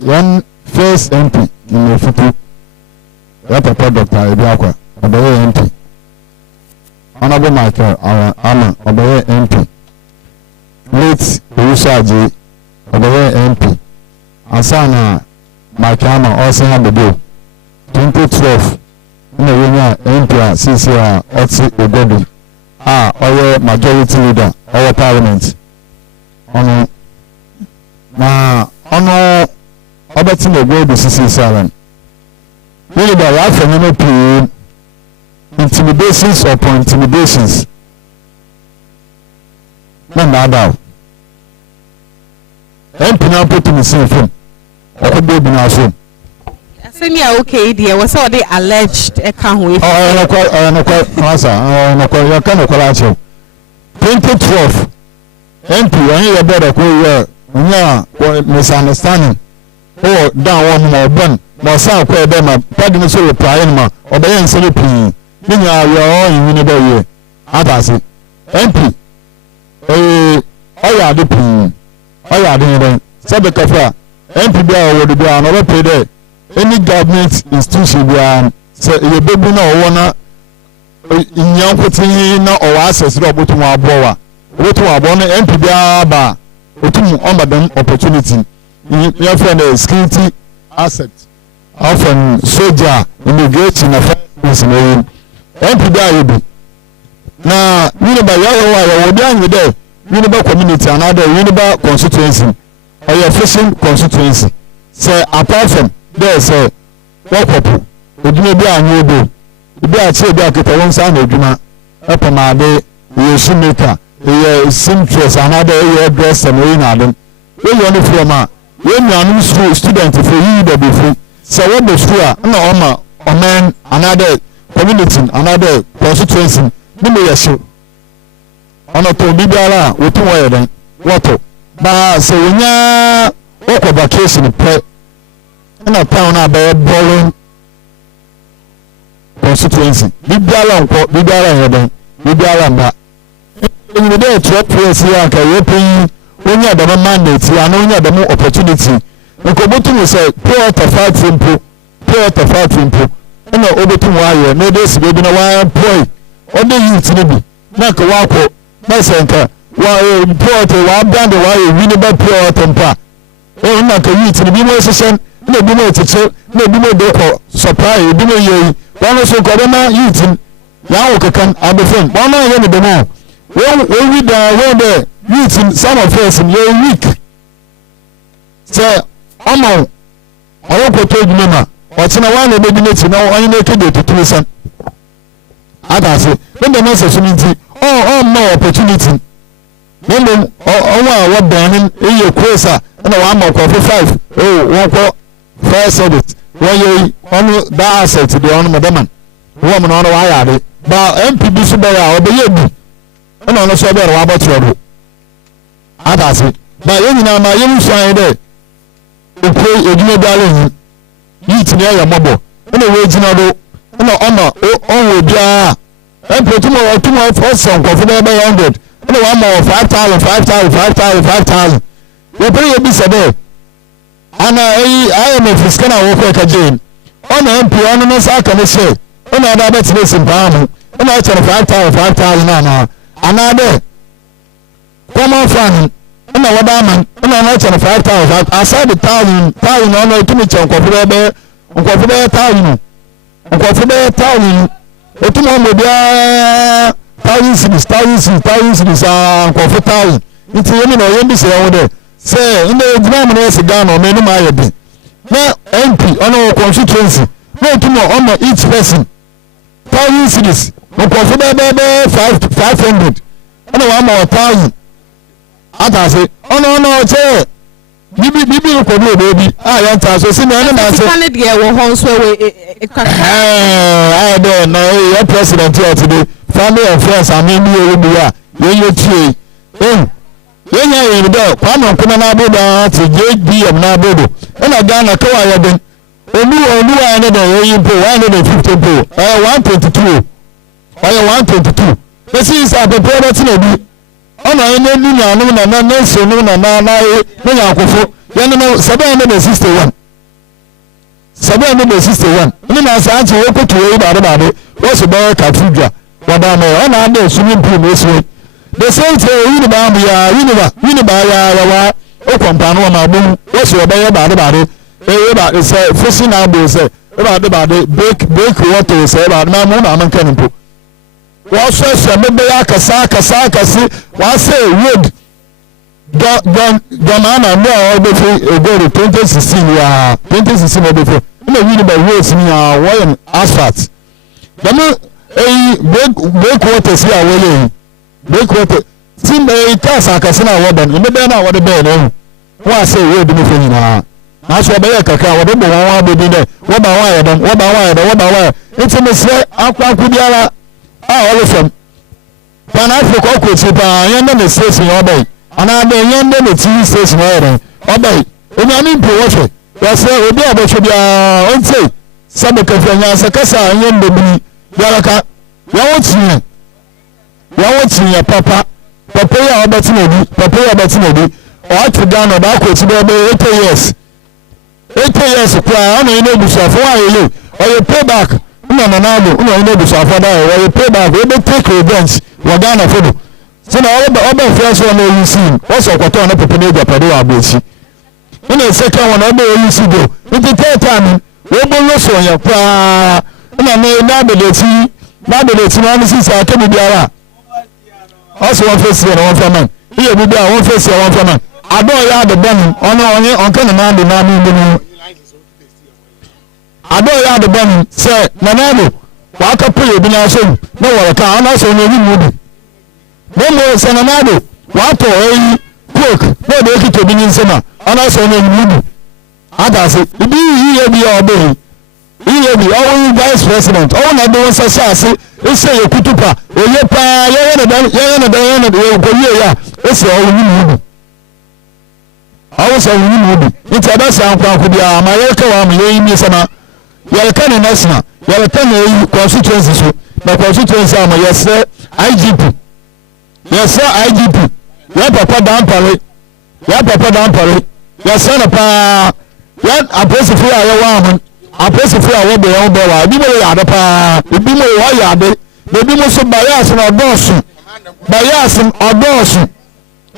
you first MP in the future, Papa Dr. Ibiakwa, Oboye MP. Honorable Michael Ama, Oboye MP. Late Usaji, Oboye MP. Asana Michael Ama also had the bill. 2012, in the Union MP, CCR, Otsi Ogodi, our majority leader, our parliament. Ono Obatin Ogodi CCR. Really, the life of intimidations upon intimidations. na ndaadaa MP na put me sin film okobo bi na so senior okay dear was all the alleged account with no masa no ya kan ko la che 2012 MP when you better ko ya nya misunderstanding oh down one more bon mo sa ko e be ma padi no so reply ma obeye nsele pin ni nya yo yin ni be ye atase MP oya de pin oya de ni sabe kafa MP bia wo de bia no be pay there any government institution bia say ye bebu na owo na nyankotin na owo access do obotum abowa obotum abo na MP bia ba otum omadam opportunity your friend security asset often soldier immigration na force na MP bia yebi na Winneba ya wo bia nwede Winneba community another Winneba constituency or your fishing constituency say apart from there say wokopo oduma bia anwodo bia che bia keta won sa na oduma epamade ye shoemaker ye seamstress another ye dresser no ina dem we you no from a we nuanum student for you the before say what the school na oma omen another community another constituency ni me yeso ono to bibiara wotu wo yeden woto ba se wonya okọ vacation pre na town na be bolo constituency bibiara yeden bibiara mba ni dey to place ya ka yepin wonya da mandate ya no wonya da opportunity nko botu say pure to fight impo na obetu waye no dey sibe bi na wa boy ode youth ni bi na ka wako na senka wa port wa brand wa Winneba port mpa o na ka youth ni bi mo sesen na bi mo teche na bi mo de ko supply bi mo yeyi wa no so ko na youth ya wo kakan abefem wa na ye ni de mo we da we de youth some of us ye weak say omo awo ko to edwuma ma o tina wa na be bi neti na onye na ke de tutu san adase when the message nti no opportunity when the what banning e kwesa na wa ma ko 5 won ko first audit when you on that asset the on madam wo mo no wa ya de ba MPB so be ya obeye bi na no so be wa botro adase ba yenyina ma yemu swan de okwe edwuma biale yi tini ya mobo na we jina do na oma onwo bia tumo for some for 100 na wa ma 5,000 we pray be sabe ana I am a fiskana wo ko ka jin ona MP ona no sa ka ne se ona da bet ne simpam ona cha 5,000 na ana de common fan ona wada man ona na cha 5,000 aside the 1,000 ona tumi cha ko be 1,000 otumo mo bia 1,000 comfortable nti yemi na yemi se yawo de se inde edina mo na se Ghana me no ma yebi na MP ono constituency no otumo ono each person 1,000 mo comfortable be 500 ono wa ma 1,000 atase ono che bibi ko bi obi ya nta so si na na se Stanley de wo hon so we I don't know your president here today family and friends I mean you be ya you tie yenya yi do kwa no kuna na bodo ti JDM na bodo na Ghana ka wa ya den onu ya ne do yi po 150 po 122 122 esi isa pe property na bi ona ene ni na no na so no na ya akofo ya no 761 ni na sa anti wo kotu we ba wo so ba cathedral wada me ona ade swimming pool no so the same thing Winneba ya wa o kompa no ma bu wo so ba ya ba say fishing na bo say ba break water say ba na mo na man kan po wo so me be ya kasa wa say road Ghana na o be fi go 2016 ya 2016 o be fi na Winneba roads ni ya wo asphalt dem break water si awole break water Tim cars akase na wo ben be na wo de be no wa say we de me fo nyina na so be ya kaka wo de bo won wa be de wo ba wa ya dem wo ba wa ya dem wo ba wa enti me se akwa biara a wo fam Pan Africa ko ti pa yan na station obey ana be yan na TV station obey onyame mpo wo hwe ya se obi abotwe bia onti sabe ka fanya sakasa yan de bi yaraka ya wotinya papa ya obeti na obi o atu down oba ko ti be 8 years 8 years kwa ana ina busafo ayele o ye payback una nanado una ina busafo da o ye payback we be take revenge wa Ghana fodo so na oba first one no you see o so kwato na pepe na japado wa abochi una second one oba you see go it third time we bo no so ya kwa una na beleti na sisi akemi biara also one face here one family here bi bia one face here one family ado ya de bom onye onke na de na mi ni ado ya de bom say nanado wa ka puye bi na so no wala ka ana so no ni mudu mo say nanado wa to eyi cook no de ki to bi ni nsema ana so no ni mudu ada se bi yi bi obe iye bi owo vice president owo na do so sase ese ye kutupa oye pa ye na ko ye ya ese owo ni mudu awo so ni mudu ita da sa kwa ku bia ma ye ka wa mu ye ni sama ye ka ni national ye ka ni constituency so na constituency am ye se IGP ya papa dampare ya se na pa ya apostle fi aye wa mu apostle awo be won be wa bi mo ya de pa bi mo wa ya de bi mo so bias na odosu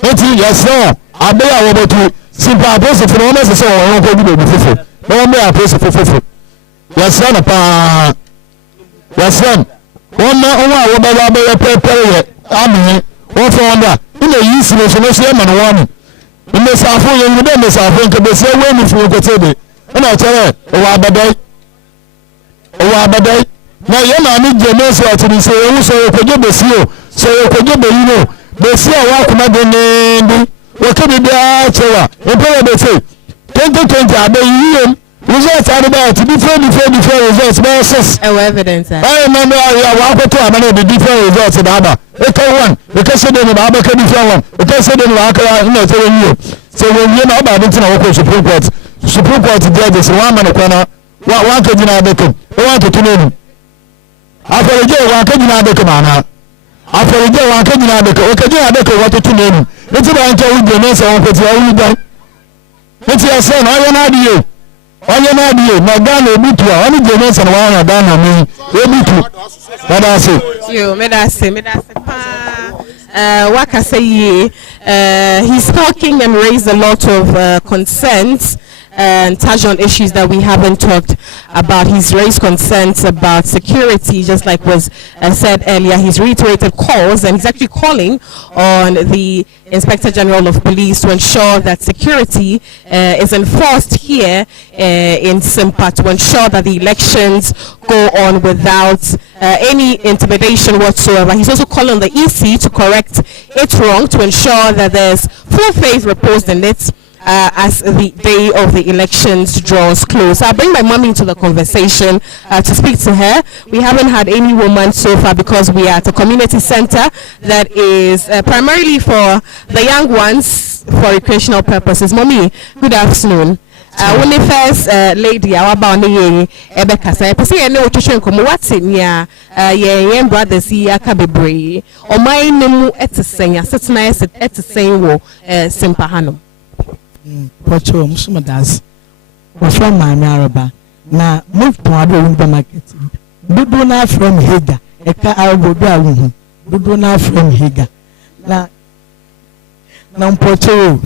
eti yes no abe ya wo botu simple apostle no me se won ko bi be fufu no me apostle fufu yes na pa yes won na won awo be wa be prepare ye ami won fo onda ina yi sino so no se ma no wani ina sa fo ye ni be sa fo nke be se we ni fu ko tebe ina chere owa abadai na ye ma ni jeme so atini se ewu so okojo besio so okojo beyino besio wa kuma de ndi woke bi bia chewa empere be say 2020 abe yiyem results are about different results by assess evidence no ya wa ko to amana the different results da aba one because say dem ba ka different one because say dem ba ka na so yiyo so when you na ba bin tina wo Supreme Court judges wa man kwana wa ka jina da kan wa ka tunenu afarije wa ka jina da kan ana afarije wa ka jina da kan o ka jina da kan wa ka tunenu ita ba an ta wuje ne sai ko ti awu dan ita ya sai na yana diye na Ghana ebutu a wani je ne sai wa na Ghana mi ebutu medase pa waka say he's talking and raised a lot of concerns and touch on issues that we haven't talked about. He's raised concerns about security, just like was said earlier. He's reiterated calls, and he's actually calling on the Inspector General of Police to ensure that security is enforced here in Simpa, to ensure that the elections go on without any intimidation whatsoever. He's also calling on the EC to correct it wrong, to ensure that there's full faith reposed in it as the day of the elections draws close. I'll bring my mom into the conversation to speak to her. We haven't had any woman so far because we are at a community center that is primarily for the young ones for recreational purposes. Mommy, good afternoon. When the first lady, our boundary, Rebecca said, "I know what you're saying. What's in ya? Yeah, brothers, ya kabebre. Or my name at the same. Such nice at the same wo. Simpahano." Pocho Musumadas was from my Araba. Now, move to other window market. Buduna from Higa, a car I will do. Buduna from Higa. Now, Pocho,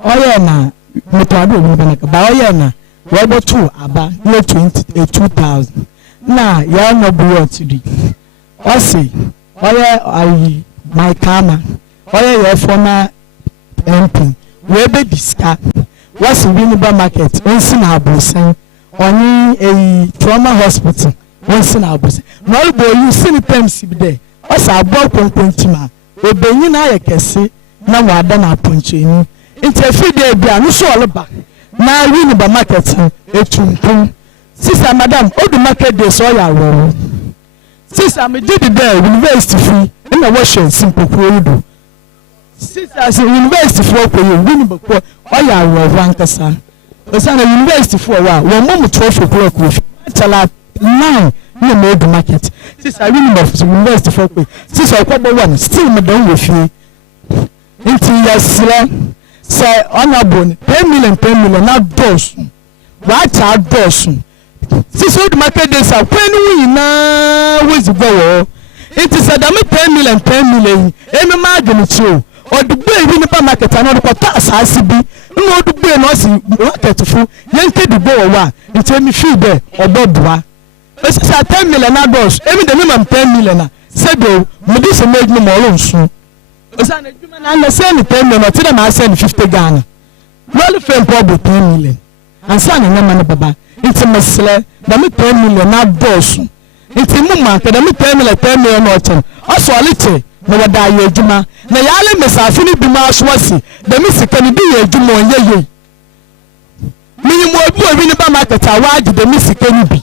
Oyana, Mutado window market. Bayana, Robert 2, about year 20,000. Now, you're not brought to do. I say, I my karma, your former MP. We be discuss what's in Winneba market, once in our bosan, only a trauma hospital, once in our bosan. No boy, you see the time there. What's our boy contima, obenyi na ayɛ kɛse na wada na aponkyeni nti afidie bia no so ɔleba na wini ba market etuntum sisa madam odu market dey so ya wo sisa me did there university free na wɔhwɛ simpokuro rudo sisa so university for ko ye wini ba ko ɔya wo ankasa osana university for wa wo mom trophy ko ko tala 9 no mo odu market sisa wini ba university for ko sisa ko bo one still me don wo fie nti yasira say honorable 10 million na dos what are dos sisa odu market dey sa kwenu yina wezi go it is a 10 million emi ma adwene chi o odugbe ebi ni ba market na odukọ ta asase bi nna odugbe na osi market fu yenke dugbe wo wa nti emi fi be obodoa esi sa 10 million na dos emi de minimum 10 million na sebo mudi se make me mo lo nsu osa na adwuma na say ni 10 million ti na ma say ni 50 Ghana well fame problem 10 million ansa na nyama na baba nti mesle da me 10 million na dos nti mu ma ka da me 10 million no chen aso alite na wada ye adwuma na yale mesafi ni bi ma so asi da me sika ni bi ye adwuma onye ye minimum obi ni ba market a waji da me sika ni bi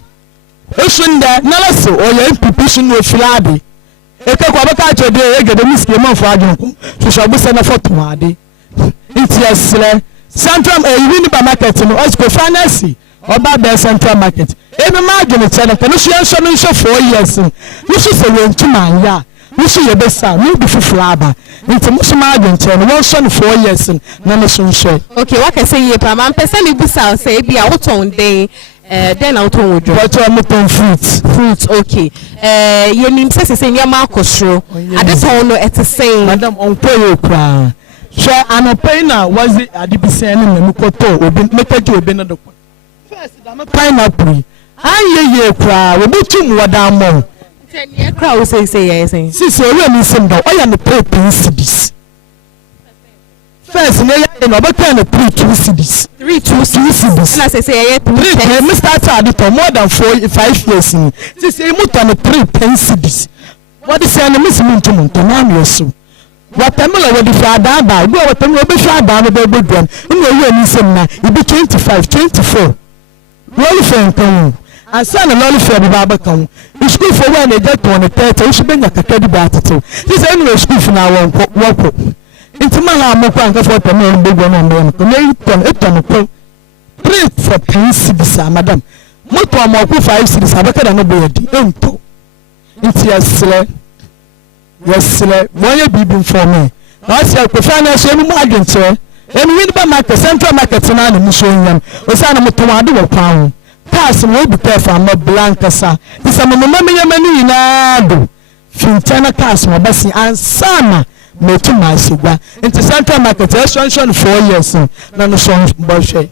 esunda na lase oye MPP so no filade eke kwa baka chede e gede me sika man fo adwon ko so so bo se na foto ade nti asle central e ni ba market no osko finance oba be central market emi ma adwene chede ko no so yenso no so 4 years no so se wentuma ya musu ye besa no bi fufuru aba nti musu ma adwente no won so no 4 years na no so nso okay what can say ye pa man person ni busa say bia woton den then woton wodwo but am ton fruit okay ye nim say nya ma akosro adeton no etesen madam onko ye kra hwe anopai na wazi adibisen ne me koto obi mekaje obi no do first da me pineapple ye kra we butum wadamon yeah, crowd say yes. Since we me sim do oya no pay 10 cedis. First na ya no be pay no 3 cedis. 3 cedis. Na say yeah 3. Me start at for more than 5 years ni. Since e mu to no 10 cedis. What is say na miss me to na me so. Watermelon we dey fada ba, go watermelon be fada ba be drum. No we me sim na e be 25, 24. Roll fan ansa na lolly fair baba kan school for when they get on the 30 you should be nyakaka di ba tetew this anyway school for na won nti ma ha mo kwa nka for peme mbe go no mbe ko na eton ko treat for 10 cedis madam moto am ko 5 cedis abaka da no be yadi ento nti yesle moye bibi for me na say ko finance enu ma agente enu win ba market central market na na muso nyam o say na moto ade wo kwa pass no be careful am blanca sa this am mama me yamani na do fintana pass mo basi ansana metu masigwa into central market extension 4 years na no so bohwe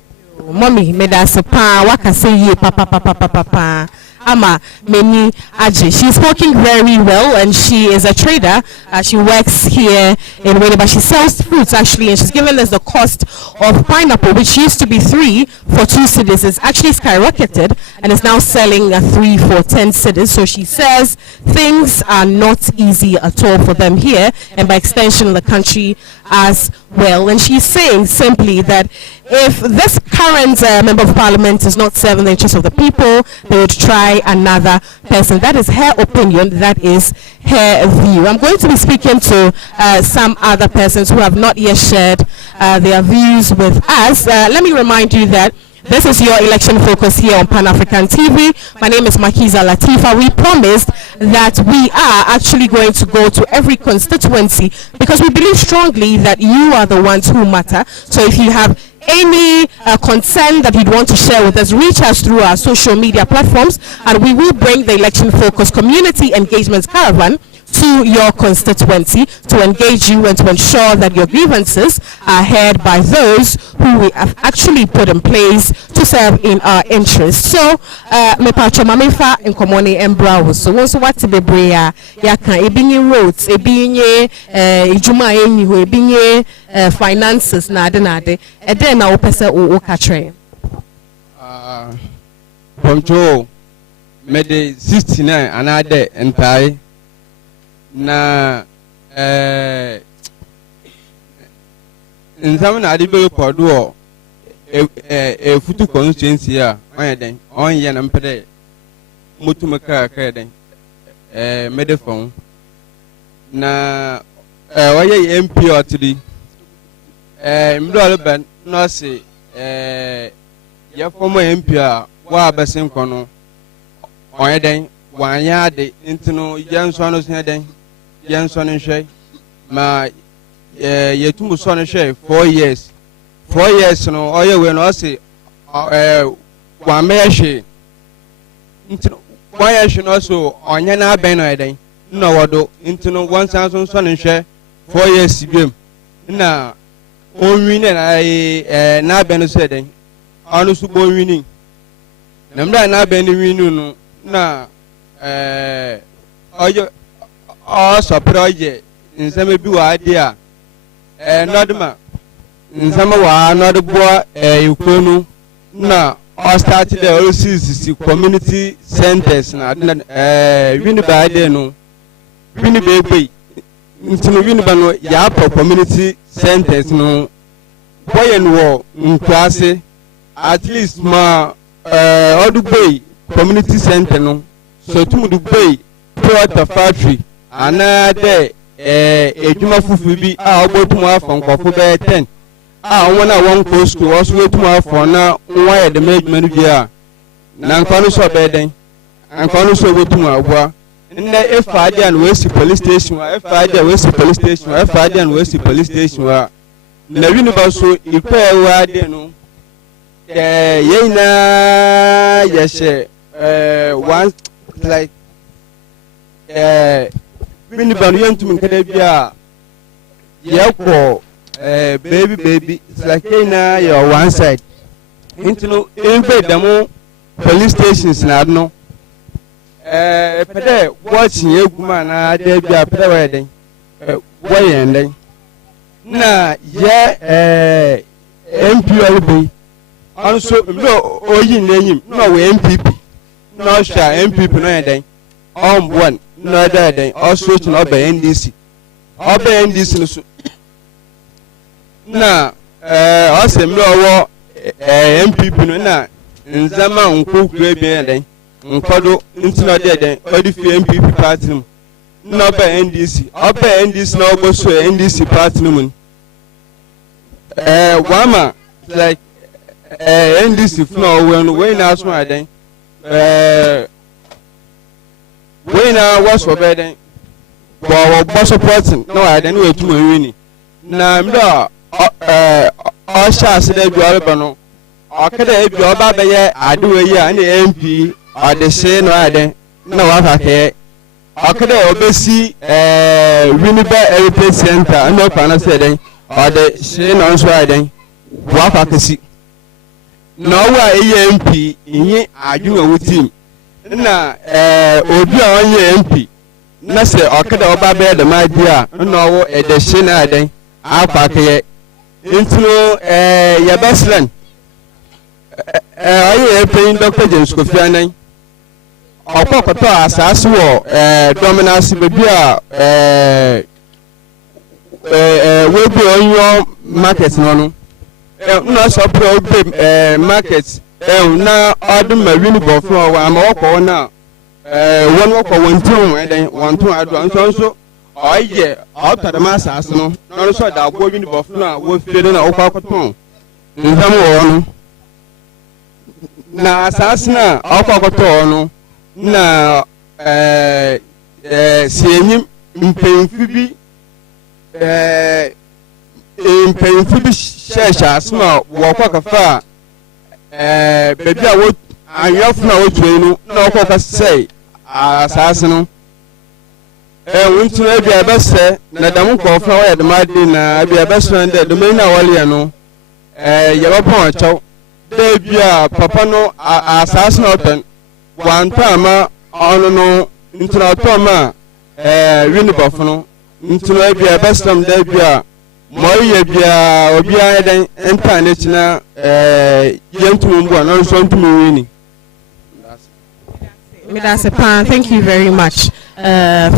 mommy me da se pa waka say ye papa ama meni aje she's working very well and she is a trader she works here in Winneba. She sells fruits actually and she's given us the cost of pineapple which used to be 3 for 2 cedis. It's actually skyrocketed and is now selling 3 for 10 cedis. So she says things are not easy at all for them here and by extension the country as well. And she's saying simply that if this current member of parliament is not serving the interests of the people, they would try another person. That is her opinion. That is her view. I'm going to be speaking to some other persons who have not yet shared their views with us. Let me remind you that this is your election focus here on Pan African TV. My name is Makiza Latifa. We promised that we are actually going to go to every constituency because we believe strongly that you are the ones who matter. So if you have any concern that you'd want to share with us, reach us through our social media platforms and we will bring the election focus community engagement caravan to your constituency to engage you and to ensure that your grievances are heard by those who we have actually put in place to serve in our interests. So, me pacho mamifa inkomoni embrawo. So, once what to be brea yaka ebinye roads, ebinye ijuma eni ho ebinye finances na ade ede na opese o katre. Poncho me de 69 anade entai na nsam na ade be record o futu constituency a on den on ye na mpede mutum ka den mede fon na oye MP otiri mdo ben no se ya former MP a wa besen kono on den wan ya de ntino yenso no se den yenso no hwe ma yetumu so no hwe 4 years no oye we no se wan me hwe ntino wan ya hwe no so onye na ben no den na wodo ntino wan san so no hwe 4 years biem na onwini na na ben no se den anu su bo winning na mda na ben ni winu no na oye so proje nsema bi wa ade a nodma nsema wa nodbo ikonu na o start the OCCC community centers na winu ba ade no winu be gbe ntino winu ba no ya community centers no boye no nkwase at least ma Odugbe community center no so tumu Dugbe water factory ana de ejuma fufu bi a obotumu afọ nkofo be 10 a won won ko school oso wetumu afọ na nwa ye de ejuma no bi a na nkonu so be den nkonu so wetumu agwa nne efaade an we si police station efaade we si police station efaade an we si police station a na winu ba so ipe wa de no yena yeshe one like bini banu yentum nkede bia yeko baby it's like yena your one side into every demo police stations na no pede watching eguma na de bia pede we den boyen den na ye MP obi also no oyin lenyim no we MPP no sha MPP no eden one no eden also to no be NDC no so na also me owo MPP no na nzama nkokuru ebi eden nkodo ntino de eden odi fi MPP party no be NDC no go so NDC party no mun wama like NDC floor when na so aden when na was for beden bo supporting no aden we tuma wini na mdo o sha se de duare bano akada e bi oba be ye adewe yi a na MP ade se no aden na wa fa ke akada obesi wini ba heritage center no pa na se den ade se no so aden wa fa kesi no wa MP inyi adwuma wo team na obi a onye MP na se okada oba be de madi a na wo edehye na aden apakeye intino ya baslan ayi pen Dr. James Kofi Anan okokoto asase wo dominance bebi a we bi onyo market no no so pro market na odum ma wini bo fun wa ma woko na won woko wontin eden wontin adu anso oye outa de masas no no so da gbo wini bo fun a wo fere na okwa koton nzam wo no na asas na okwa koton no na sienyim mpemfi bi mpemfi bi shesha asma wo kwa kafa bebi a wo anyofu na wo tuenu na okwa ka sei asas no wontu na bia bese na dam nkofo wa yedem ade na bia bese na de dum na wale no ye ba pon chaw de bia papa no asas na open wanta ma ono no ntuna to ma wini bofo no ntuna bia bese na de bia moye bia obi eden internet na yentu mbo na so ntumu wini. Midase Pan, thank you very much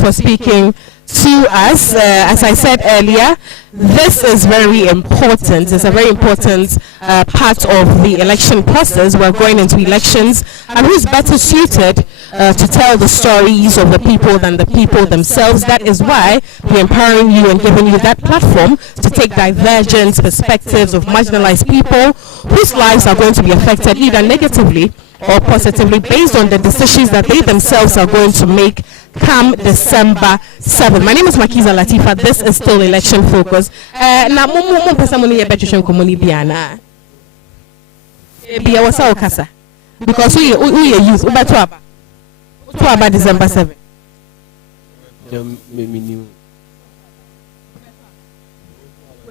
for speaking to us. As I said earlier, this is very important. It's a very important part of the election process. We're going into elections, and who's better suited to tell the stories of the people than the people themselves? That is why we're empowering you and giving you that platform to take divergent perspectives of marginalized people whose lives are going to be affected either negatively or positively based on the decisions that they themselves are going to make come December 7th. My name is Makiza Latifa. This is still election focus. Na mumu pesa muni ye betwehwe komuni biana. Bia wasa okasa. Because we youth ubeto aba. To aba December 7th.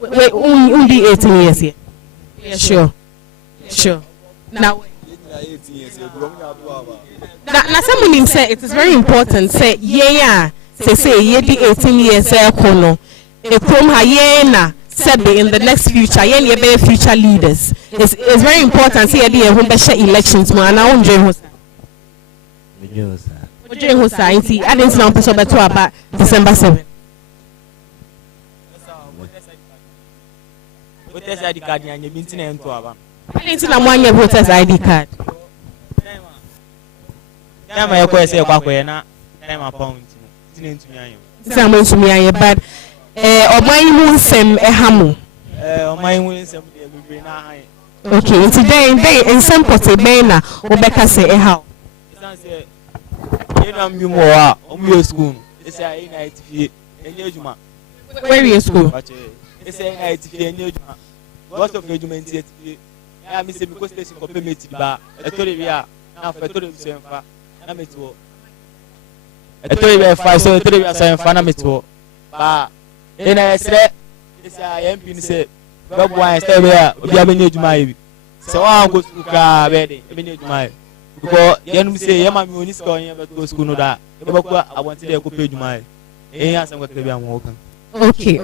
Wait, only 18 years here. Yeah, sure. Now na someone say it is very important say say ye di 18 years kono e krom ha ye na said in the next future ye be future leaders. It's very important say ye dey ho be share elections mo na won join ho sa nti adin na person beto aba December 7. Voters ID card nya binti na ento aba. Adin na mo anya voters ID card. Time I go say kwakwe na time upon tinentumi ayo. Time ntumi ayo but oman mu nsem hamu. Oman mu nsem de bebre na han. Okay, today nsem pote ben na obeka say how. Isan say you know me more a omu school. They say na itifie enye ejuma. Where you school? They say na itifie enye ejuma. What of ejuma itifie? Ya mi say because station ko payment ba. Etori wi a na fa etori bi semfa. Na metwo etori be fa so etori be asan fa na metwo ba ina esre isa MP ni se babu wa stay be a obi abenya adwuma yi se wa go school ka be de abenya adwuma yi because yenum se yema mi oni ska onye be go school no da e be ko abonte de ko pe adwuma yi asan ko kire bi an wo kan. Okay.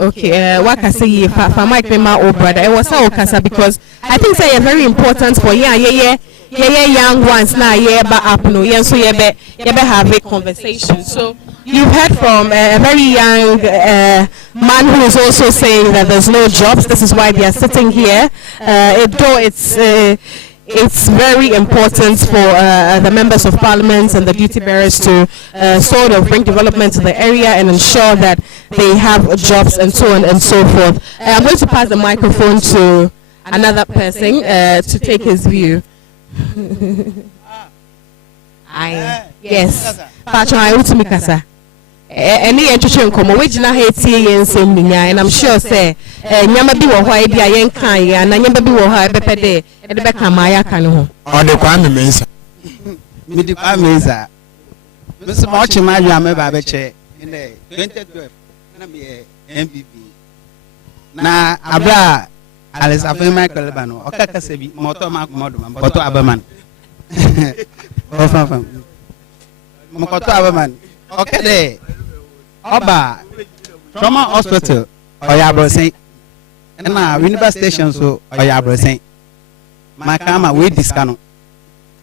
Waka say for Mike Pema or brother. It was so kasa because I think say very important for young ones now but up no so you be have a conversation. So you've heard from a very young man who is also saying that there's no jobs. This is why they are sitting here. Though it's very important for the members of parliament and the duty bearers to sort of bring development to the area and ensure that they have jobs and so on and so forth. I'm going to pass the microphone to another person to take his view. Yes. Pacho I utu mikasa. Any enchuche nkomo we gina ha etie yensem nya and I'm sure say nyama bi wo ho ai bia yen kan ya na nyama bi wo ho ai bepede e de beka ma ya kan ho o de kwa me mensa me di kwa mensa me se mo chi ma nya me ba be che in the 2012 na me MVP na abra Alisa fe Michael Bano o kaka se bi moto ma komodo ma moto abaman o fam mo koto abaman okay de Oba Trauma Hospital Oyabrosen na Winneba Station so Oyabrosen makama we discano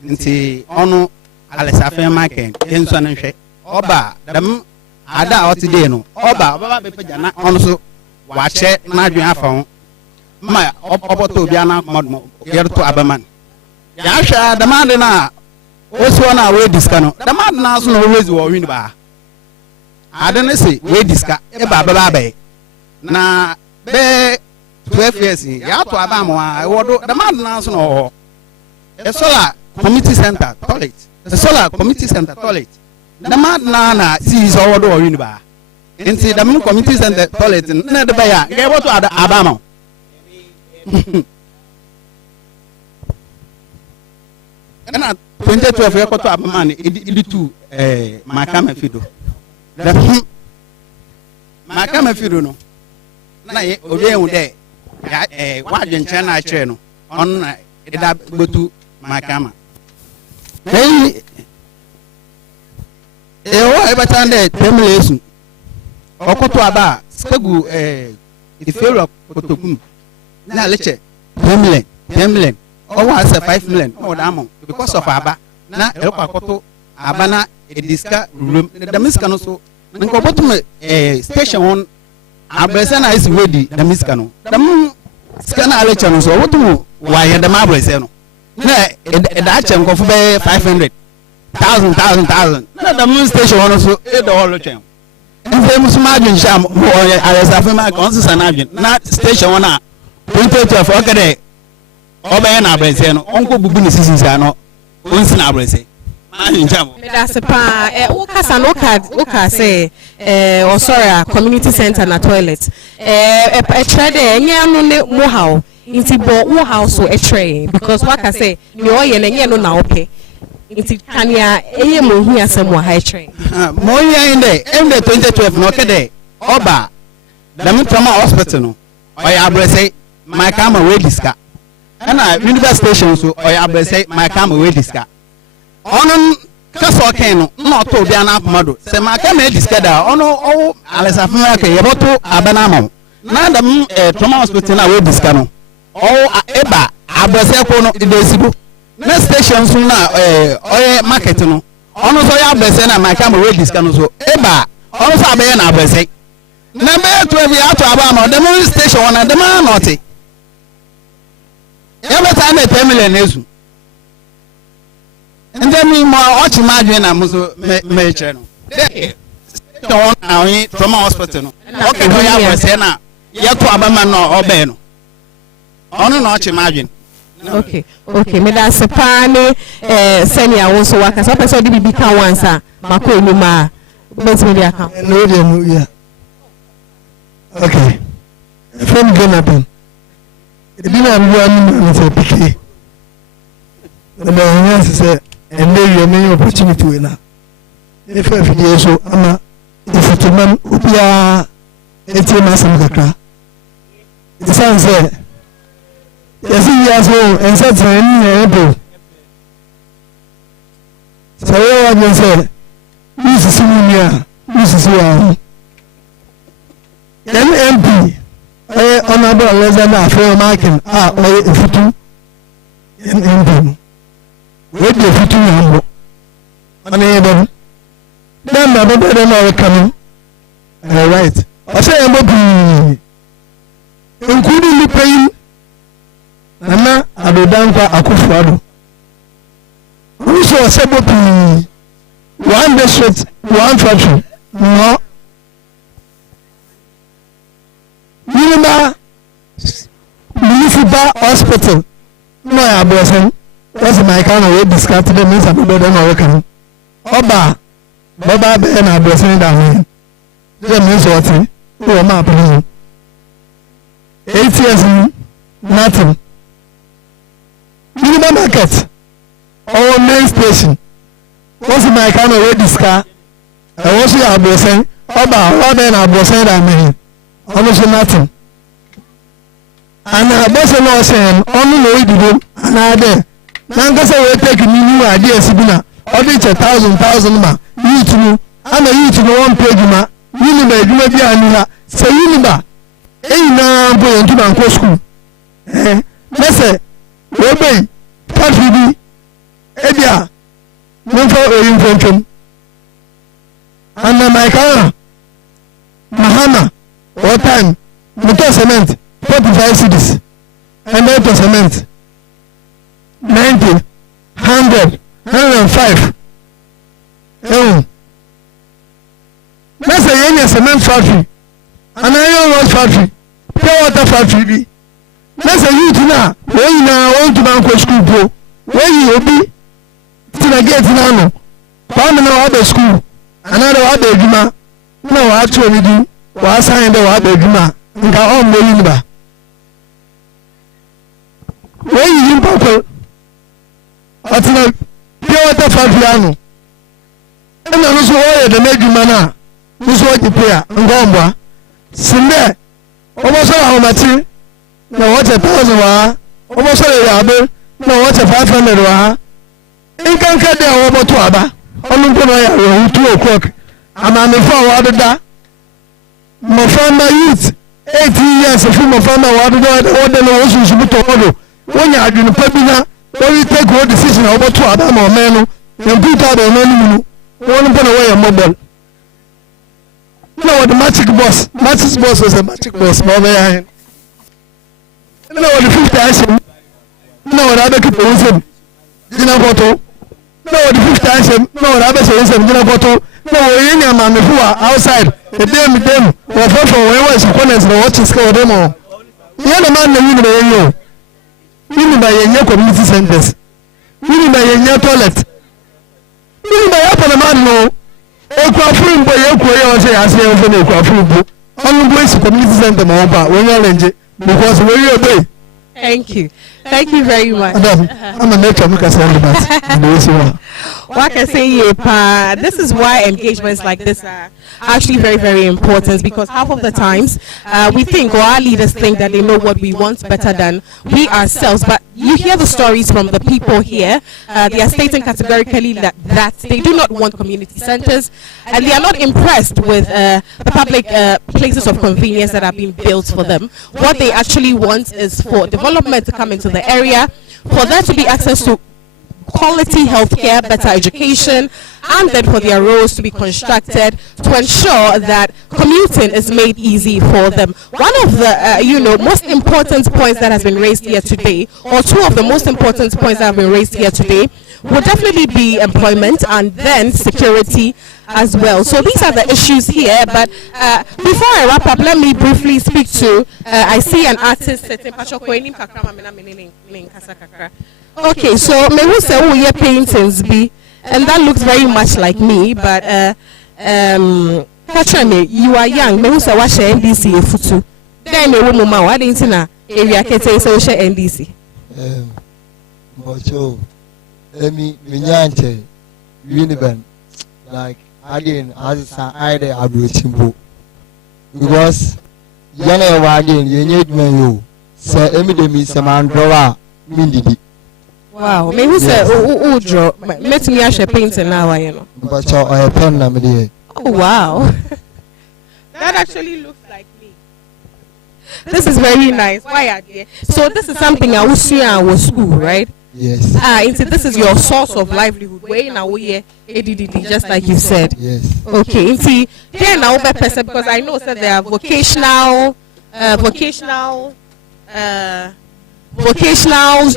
nti ono Alisa fe Michael enso na nhwe Oba dam ada otide no Oba be paja na ono so wa che na adwen afa ho ma opoto obi ana komodo yerto abaman ya hwa demand na oso na we discano demand na so no always wo Winneba adane say we diska e baba na be 12 years ya to aba mo a wodo demand na so no e sola community center toilet demand na si so wodo o uni ba nti dam community center toilet na de ba ya ge woto aba mo na 2012 ya koto aba man e tu makama fido makama fido no na ye oyen de ya wa dwenche na akire no on na ida botu makama hey wa e batande temlesu okoto aba skegu ifero kotokun na leche temlen o wa say 5 million o da mo because of aba na elko akoto aba na ediska room the miska no so nko botum station on abrese na isi wedi da miska no dam sika na ale chano so botum wa ye da abrese no na da che nko fu be 500,000 na dam station on so e do holo chen nse musuma adwin sham mo alesa fe ma kon sisa na adwin na station on a 2012 okade oba na abrese no onko bubu ni sisi no onsi na abrese That's a ukasa no uka say sorry community center na toilet trade enye no ne mo how inti bo wo house so tray because waka say me oye na enye no na ope inti kania eye mo hu asem wa high train mo nya inde 2012 no kede oba dam trauma hospital no oya abrese my kama we diska na university station so oya abrese my kama we diska onon kaso ken no na to bia na apomado se ma ka na diskada ono o alesa fema ka yeboto abana ma na dam trauma hospital na we diska no o eba abrese ko no idesibo na station so na oye market no ono so ya abrese na ma ka ma we diska no so eba ono so abaye na abrese na be to bi ato aba ma dem station na dem na oti ya beta na 10 million ezu ndemi mo ochi madwe na muso me chere no don awi trauma hospital no okay no ya wese na ya to abama no obe no ono no ochi madwe okay me da sepane senior wo so waka so person di bibi kan wansa mako enuma bet me dia kan no dey no ya okay from Jonathan ebi na ruwa ni se pike na ya se and then you may opportunity na if you so ama if to man upia etima sam kakra it sounds say yes you so and such an able so what you say this is senior this is one MP honorable Alexander Afro Markin ifutu MP we dey fitu yambo ana yebo dem na be dem na come right o say yambo bi including the pain na adodanka akufuado we so say bo bi one district one factory no municipal hospital no ya bosen that's my kind of way discussed the means of better American oba baba be na blessing that me the means what who am I 8 years nothing minimum market or main station what's my kind of way discussed I was your blessing oba what then I blessing that me almost nothing and I blessing no saying only no we do and I there nanga say we take new idea sibina odi 1,000 ma youth no ama youth no one page ma yini ba eduma bi anu ha say yini ba na boy ntu na nko school say we be factory bi ebia no for oyin and my car mahana what time motor cement 45 cedis and motor cement 90, 100, 105. That's a young cement factory. And a young water factory. Pure water factory. That's a youth now. Where you now want to bank school. Where you will be. Till I get now. Come now other school. Another other Juma. No, actually do. Was I in the other Juma? And go on the where you in atina pure water factory anu ena no so oye de meduma na so oje pia ngomba sinde omo so ha mati na what 1,000 wa omo so ya abe na what 500 wa inkan ka de owo boto aba onu nko na ya 2 o'clock ama me fa wa doda mo fama youth 18 years of mo fama wa doda o de no wo susu buto odo wonya adwene pa bi na we take good decision about to Adam or men and put out the menu. One point away a mobile. No, the magic boss was a magic boss. Mama, no, the fifth item. No, the other people was him. Dinner bottle. No, the fifth item. No, the other was him. Dinner bottle. No, we ain't man who are outside. The them, or for whoever is opponents, no watching score them all. The other man, the winner, you by your community centers. You by your toilet. You by up on the man, no. Okwafu boy ekwo say ase enfo na okwafu bu onu boy community center mo ba when you lenje because we you obey. Thank you very much. I'm a nature make us that. What I say, this is why engagements like this are actually very, very important, because half of the times we think, or our leaders think, that they know what we want better than we ourselves. But you hear the stories from the people here. They are stating categorically that they do not want community centers, and they are not impressed with the public places of convenience that are being built for them. What they actually want is for development to come into the area, for there to be access to quality healthcare, better education, and then for their roads to be constructed to ensure that commuting is made easy for them. One of the most important points that has been raised here today, or two of the most important points that have been raised here today, would definitely be employment and then security as well. So these are the issues here. But before I wrap up, let me briefly speak to I see an artist sitting. Okay, so me who say your paintings be, and that looks very much like me, but Katrina, you are young. Me who say what share NDC futu. Then me woman ma what didn't na area kete say share NDC. Mocho, me nyante, Uniban, like again as I de abrochimbo, because yana wagin you need me you say emi se man draw mindidi. Wow, me who say who draw? Let me share painting now, you know. But I pen na me. Oh wow, that actually looks like me. This is very nice. Why are there? So this is something I will see in our school, right? Yes. This is your source of livelihood. Where now we ADD, just like you said. Yes. Okay. See, then now person, because I know that there are vocational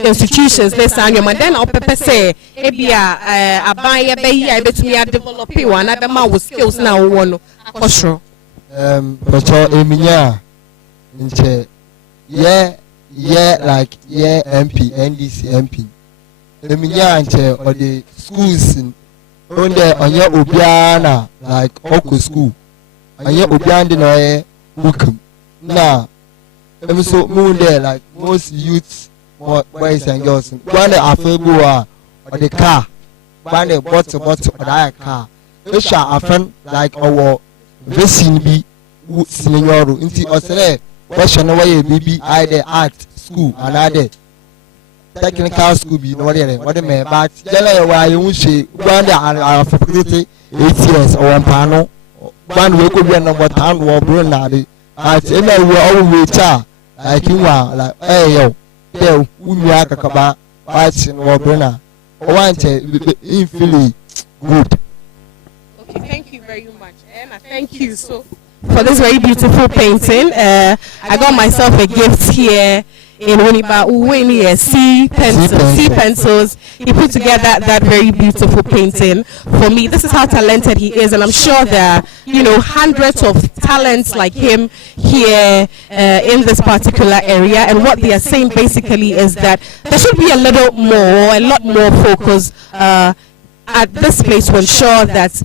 institutions. They say your then I'll say ebia abaya be I bet me develop one other with skills now one akosho. But eminya nche like MP NDC MP eminya nche or the schools on the onye obiana like oko school onye obiande no welcome na so moon there like most youths boys and girls one afebu or the car one bottle or that car we shall offend like our racing be senior into osere question why baby either art school and other technical school be no there what me but jela why you say one the faculty 8 years or pano one we could be number 10 or brunade at any we always like you are like hey yo we are kakaba watching or bruna want in Philly good. Okay, thank you very much, and thank you for this very beautiful painting. I got myself a gift here in Winneba, C pencils. He put together that very beautiful painting for me. This is how talented he is, and I'm sure there are hundreds of talents like him here in this particular area. And what they are saying basically is that there should be a lot more focus at this place to ensure that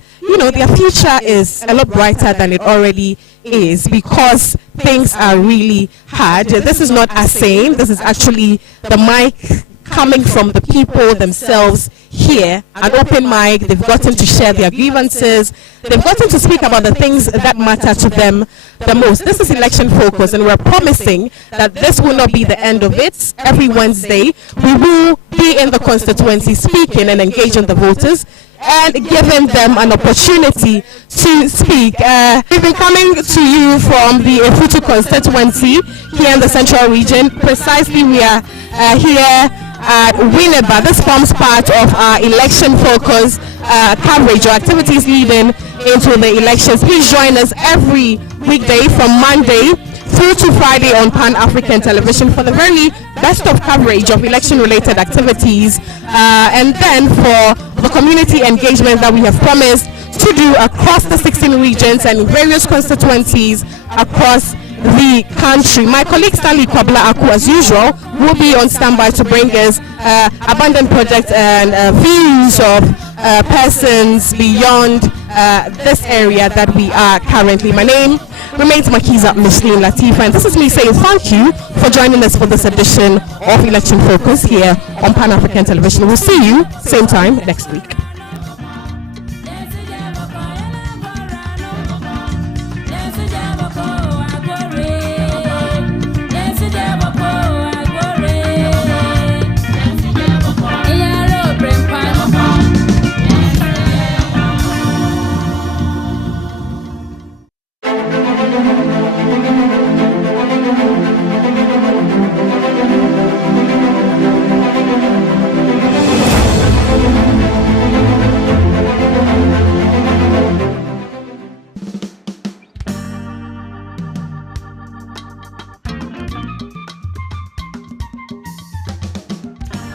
their future is a lot brighter than it already is, because things are really hard. This is not us saying, this is actually the mic coming from the people themselves here, an open mic. They've gotten to share their grievances, they've gotten to speak about the things that matter to them the most. This is election focus, and we're promising that this will not be the end of it. Every Wednesday we will be in the constituency speaking and engaging the voters and giving them an opportunity to speak. We've been coming to you from the Efutu constituency here in the central region. Precisely, we are here at Winneba. This forms part of our election focus coverage or activities leading into the elections. Please join us every weekday from Monday through to Friday on Pan-African Television for the very best of coverage of election-related activities, and then for the community engagement that we have promised to do across the 16 regions and various constituencies across the country. My colleague Stanley Kwabla Aku, as usual, will be on standby to bring us abundant projects and views of persons beyond this area that we are currently. My name remains Makiza Muslim Latif, and this is me saying thank you for joining us for this edition of Election Focus here on Pan-African Television. We'll see you same time next week.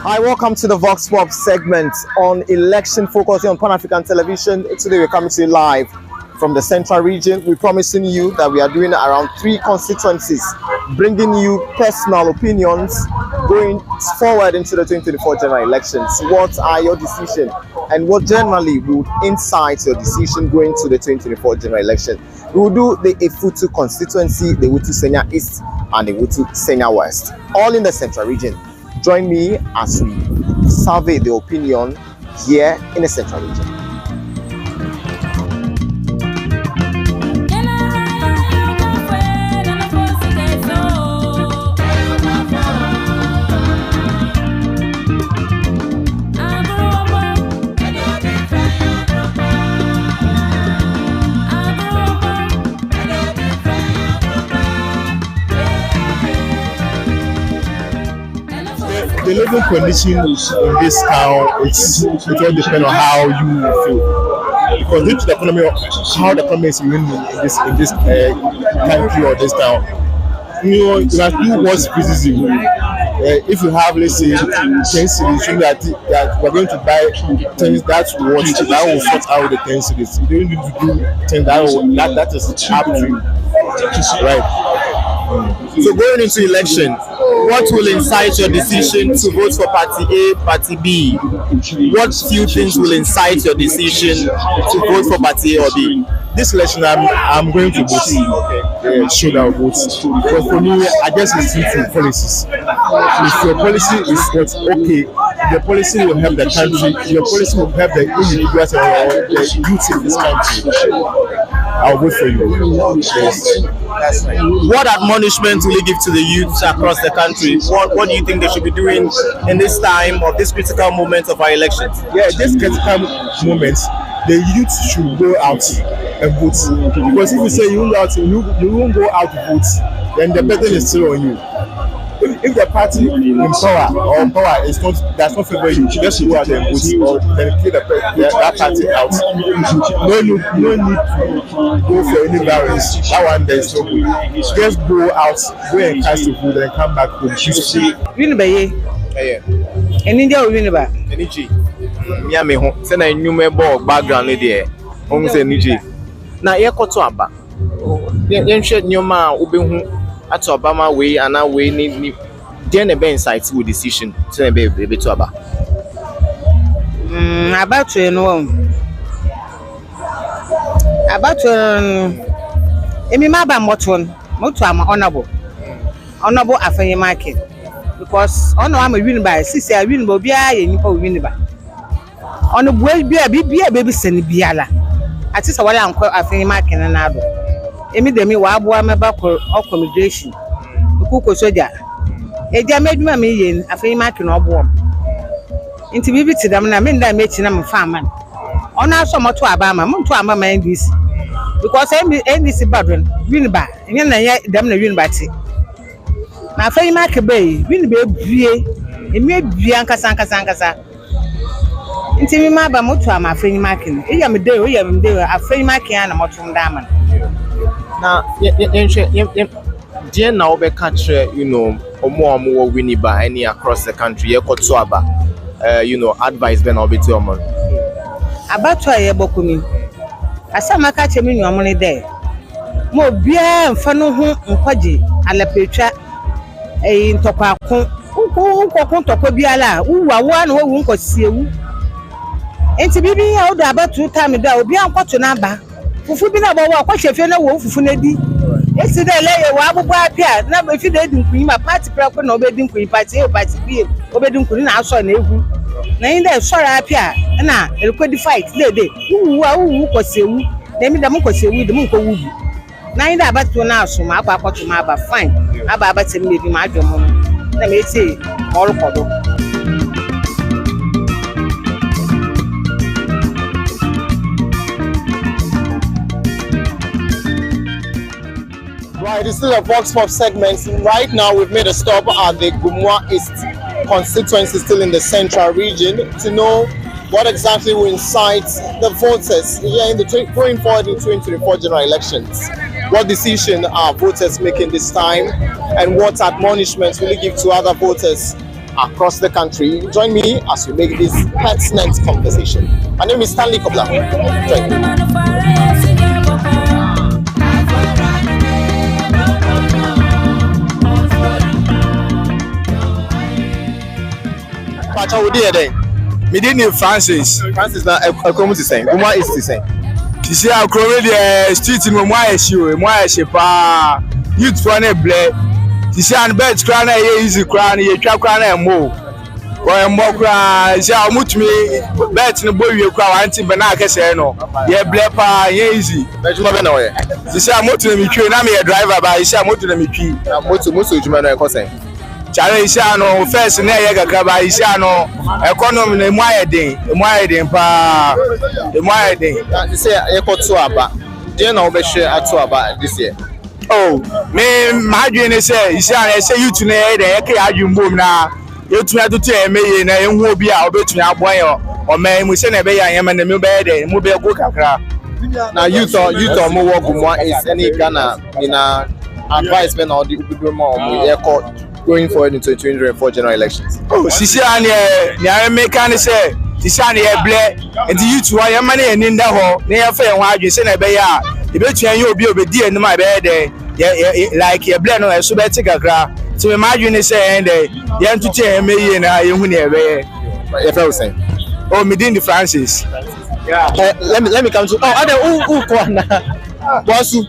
Hi, welcome to the Vox Pop segment on Election Focus on Pan-African Television. Today we're coming to you live from the Central Region. We're promising you that we are doing around 3 constituencies, bringing you personal opinions going forward into the 2024 general elections. What are your decisions, and what generally would incite your decision going to the 2024 general election? We will do the Efutu constituency, the Wutu Senya East and the Wutu Senya West, all in the Central Region. Join me as we survey the opinion here in the Central Region. The living conditions in this town, it all depends on how you feel. Because due to the economy, how the economy is in this country or this town, you know, you must do what's feasible. If you have, let's say, 10 cities, that we're going to buy things that will sort out the 10 cities. You don't need to do things that is up to you. Right. So going into election, what will incite your decision to vote for Party A, Party B? What few things will incite your decision to vote for Party A or B? This election, I'm going to vote. Should I vote? Because for me, I guess it's due to policies. If your policy is what's okay, the policy will help the country. Your policy will help the individuals or the youth in this country. I'll vote for you. Yes. That's right. What admonishment will you give to the youths across the country? What do you think they should be doing in this time of this critical moment of our elections? Yeah, this critical moment, the youth should go out and vote. Because if you say you won't go out to vote, then the burden is still on you. If the party in power does not favor you, just go out and vote or then kill that party out. No need to go for any violence. That one there is no good. Just go out, go and cast a vote and come back home peacefully. Energy. Me ho say na enyume ball background there. Hom say energy. Na ye koto aba. Ye nhwe nyoma obehu ato Obama way and now way ni then be insight with decision say be to aba. About to know emi ma ba moto am honorable Afenye market because ono am win by sisi a win bo bia ye nipa win ba ono boy bia baby send biala ati so wala anko Afenye market na do emi de mi wa aboa meba accommodation kuko soja eja meduma me yen Afenye market no obo nti bibi tidam na me nda me chi na me fa man ono aso moto aba ma muntu ama ma NDC because NDC badon win ba nya na ya dam na win ba ti na Afenye market bay win ba bie emi bia nkasa Nti mi ma ba moto am afenyi makin. Iya me dey, oya me dey afenyi makin na moto ndama. Na dear now be catch omo winning by any across the country ye koto aba advice be na obi to omo Abato aye bokumi asa maka che me nwamu ne dey mo bia mfa no ho nkwaje alepetwa ntokwa ko ntokwa bia la uwa wo na wo nkosiewu enti bibi ya odo abato time da obi ankwato na ba fufu bi na bo wo akwahwe na wo fufu na di esi de leye wa abubu apia na be fi de dinkunyi ma party prako na obedi nkunyi party bi obedi nkunyi na aso na egwu na yin de sori apia na record fight de uwu kosewu na mi da mu kosewu de mu ko wubu na yin da abato na aso ma akwa akoto ma aba fine aba abatem me bi ma adwomo na me eti all kodo. Right, this is a Vox Pop segment. Right now, we've made a stop at the Gumwa East constituency, still in the central region, to know what exactly will incite the voters here in the going forward in 2024 general elections. What decision are voters making this time, and what admonishments will it give to other voters across the country? Join me as we make this pertinent conversation. My name is Stanley Kobla. Join me. Me didn't Francis na Ekromu ti sen. Gumwa is ti sen. You see how the street in Mwa pa youth for ne ble. You see an bed crown easy crown ye twa crown e mo. Ko mo crown see how much me bet no boy we crown anti be na kese no. Ye ble pa ye easy. Ejuma be na we. You see how moto na me twi na me driver ba you see how moto na me twi. Na moto ejuma na e ko sen. Challenge isi no first na ye gagaba isi no economy na emu ayeden pa emu ayeden na say ye ko to aba dey na obehwe ato aba this year. Oh me madwene say isi an say youth na ye dey ke adwumbom na yetumi atoto emeye na ehu obi a obetumi aboye o man mu say na be ya yema na me be dey mu be go kakra na youth mo wo Gumwa is any Ghana na advice be na odi people mo ye ko going forward into 2024 general elections. Oh, sisi ani America ni say sisi ani ble and youth wa yema na eni nda ho na ye fa ye ho adwe say na be ya e betua ye obi obedi enu ma be dey like ye ble no eso be ti kakra ti me madwe ni say end ye ntutu emeye na ye hu na ye be ye fa say oh me din the Francis. Yeah, let me come to other ko na bosu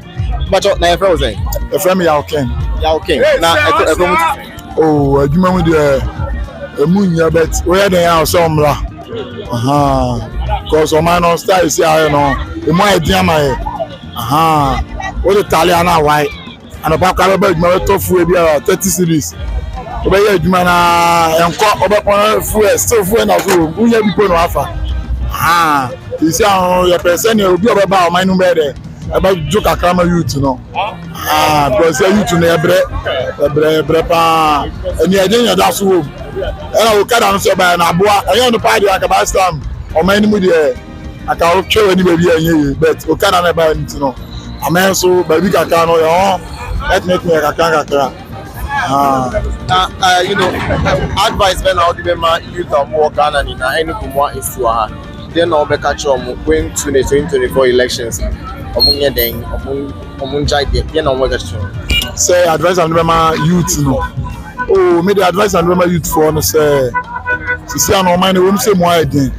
but na ye fa say e fra me ya okay na Ekromu oh adwuma mu de emunya bet we dey ya so mra cause o man no style see how no e mo edin amaye o de tali ana why and ba ka be adwuma to fu e bi 30 series o be ya adwuma na enko o be pon fu still fu na so unya bi po no afa isi ahun your person e obi o be ba o man no be there about joka kama youth no because youth no ebre pa eni agenya da so wo ela o kada no so ba na aboa eyo no party akaba stam o man ni mu de aka o twe ni baby enye but o kada na ba nti no amen so baby kaka no yo let me kaka advice be na o be ma youth am work Ghana ni na any Gumwa is to ha then no be catch going to the 2024 elections. Say advice and remember youth no. Oh, me the advice and remember youth for no say. See an mind we say more again.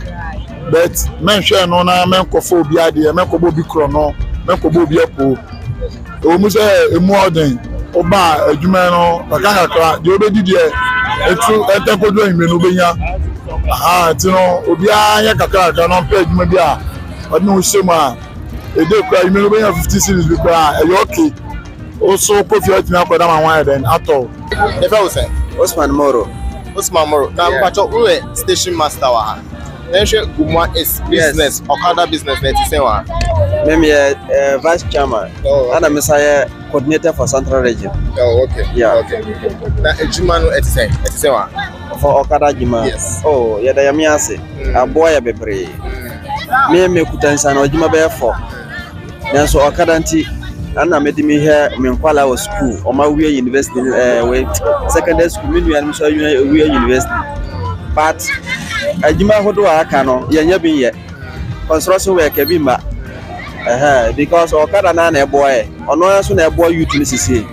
But men share no na men ko fo bi ade, men ko bo bi kro no, men ko bo bi epo. O mu say emu odin, o ba adwuma no, baka kakra, de obedi de etu entempo do ime no benya. Ti no obi anya kakra kakra no pe adwuma bi a, odi no hye ma e dey cry me no be 50 series bi cry e okay also Kofi Otimi akoda ma wan then at all e fa say Osman Moro na mpacho we station master wa ha then she Gumwa is business Okada business na ti say wa me vice chairman and I'm coordinator for Central Region. Oh okay. Yeah. Okay. Na ejuma no eti say wa for Okada Jima. Yes. Oh, yeah, the Yamiase. A boy a bebre. Me kutansa na Jima be for. Then so Okada nti ana made me here Menkwala was school or my way university secondary school me and so we university. But Jima hodo aka no yenya bi ye. Construction work e bi ma. Because Okada na na boy. Ono so na boy youth ni sisi.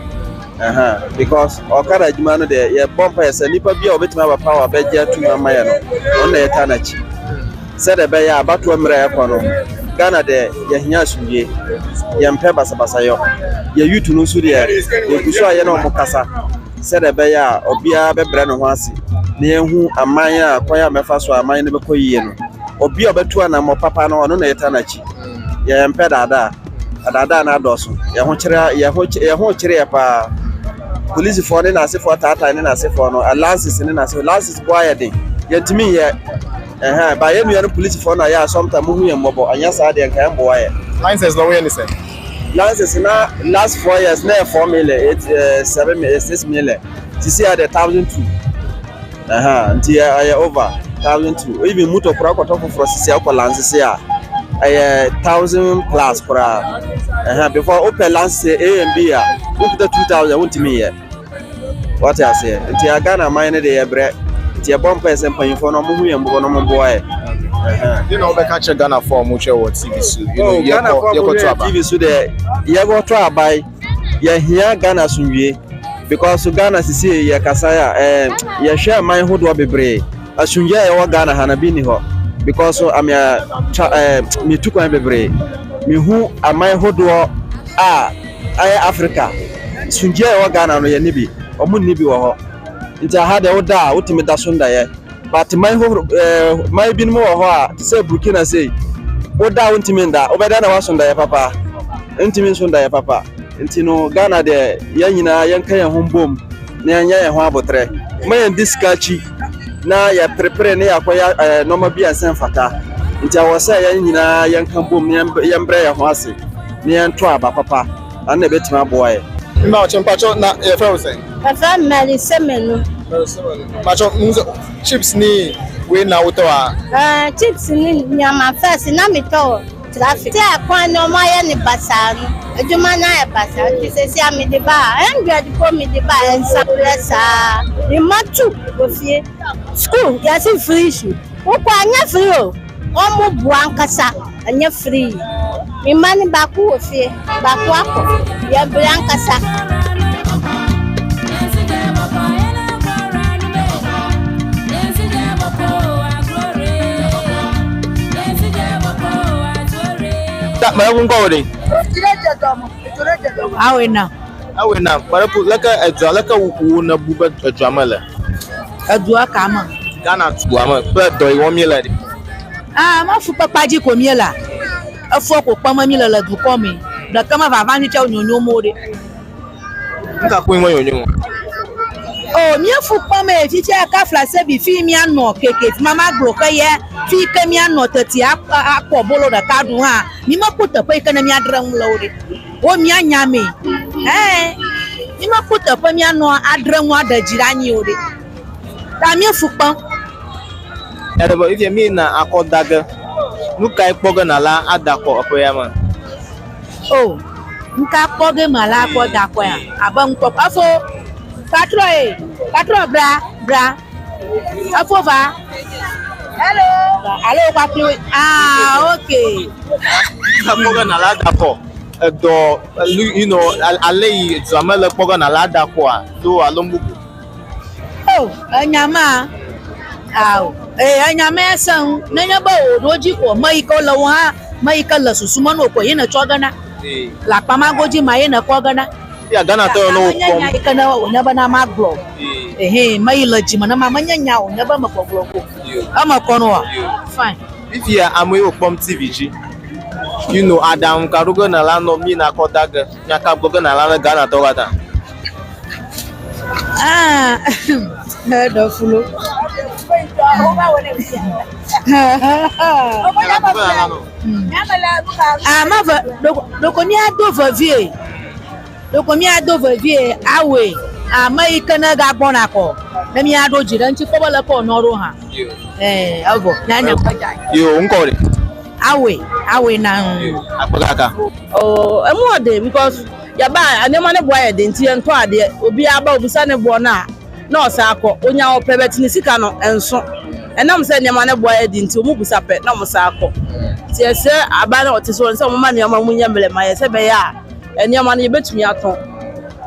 Because Okada Jima no de ye bumper ese nipa bia obetima ba power begia tu amaya no on na etanachi said be ya abato mra yakọ no Ghana de ye hia sunye ye mpe basabasa yo ye youth no so de ye kuso aye no mukasa said be ya obia bebre no ho ase na ehu amanya akoya mefa so amanya ne bekoyiye no obia obetu ana mo papa no no na etanachi ye mpe dada na adoso ye ho kire ya pa police for na se for tata na se for no alliances na se alliances boy dey yentimi ye ba ye no police for na ya sometimes mu ye mbobo anya sa dey kan boy Licenses no we say. Licenses na last 4 years na 4 million 6 million this year the 1,002 until I over 1,002 even motor kura ko to for sisi akọ licenses ya 1,000 plus kura before open lance A and B up to 2,000 won't me here. What I say? Until Ghana mine the bread. Until bumpers and paying for no movie and boy. You know, we catch Ghana for much what TV so. You know, Ghana for TV so there. You go try buy. You hear Ghana sunye because Ghana sisi ya kasaya ya share my hood wa bebre. Asunye ya Ghana hanabini ho because I'm me tuko bebre. Me who am my hood wa Africa. Sunje wa Ghana no ye nibi omu nibi wo ho nti ha de woda wotimi da so ndaye but my bin mo ho a say Burkina say woda wontimi nda obeda na waso ndaye papa ntimi so ndaye papa nti no Ghana de ya nyina yenka ye ho mbom na anya ye ho abotre my diskachi na ya prepare na yakoya normal bi ansen fata nti awose ya nyina yenka mbom yembre ye ho ase na yento aba papa ana betima boy Mba champacho na e fa say. Papa mali semenu. Macho chips ni we na woto a. Chips ni nyama first na mito traffic. Ti akwan no ma ye ni basa no. Ejuma na ye basa. Ti se si ami de ba. Engra di ko mi de ba ensa pressa. Ni matu ofie. School ya si free shoe. Wo kwa anya free o. Omo buankasa anya free. Imani baku ofie. Baku akọ. Ya blankasa. Da mara kun ko de. Awena. Mara pu laka edwa laka wu na buba edwa mala. Edwa kama. Ghana tu ama pe do iwon mi la de. Ma fu papa ji ko mi la. Afo ko pama mi la du ko mi. Da kama va vani cha onyonyo mo de. Nka ko iwon onyonyo. Mi fu pama e fi cha ka flase bi fi mi ano keke mama gro ka ye fi ka mi ano tati akọ bolo da ka dun ha mi ma ko ta pe ka na mi adra mu lo de. O mi anya mi. Mi ma ko ta pe mi ano adra mu adajira nyi o de. Da mi fu pam. Erebo if you mean na akodaga. Nuka ikpoga na la adako apoyama. Oh, nka kpoge mala ko dako ya. Abang pop afo. Patro bra. Afo va. Hello patro. Okay. Ikpoga na la dako. Do you know alei zamele ikpoga na la dako a do alombu. Oh, anyama. Anyama san nanya ba odoji ko mai ko lawa mai kala susuma no ko yana chogana la pama goji mai na ko gana ya Ghana to no ko nya kana onya bana maglo mai laji mana mama nya onya ba makoglo ko ama kono fine if you am we opom TV ji you know Adam Karugo na la no mi na ko daga nya ka gogo na la Ghana to gata do fulo Doko mi ado vavie awe mai kana ga bona ko na mi ado jira nti ko bala ko no ro ha avo na nya kwaja yo nkore awe na apagaka emu ode because ya ba anema ne boy de nti ento ade obi aba obusa ne bo na osa akọ onya opebeti ni sika no enso enam se anema ne boy de nti omu busa pe na osa akọ ti ese aba na otiso nse omu ma ne ma munya mbele ma yese be ya anema ne betumi aton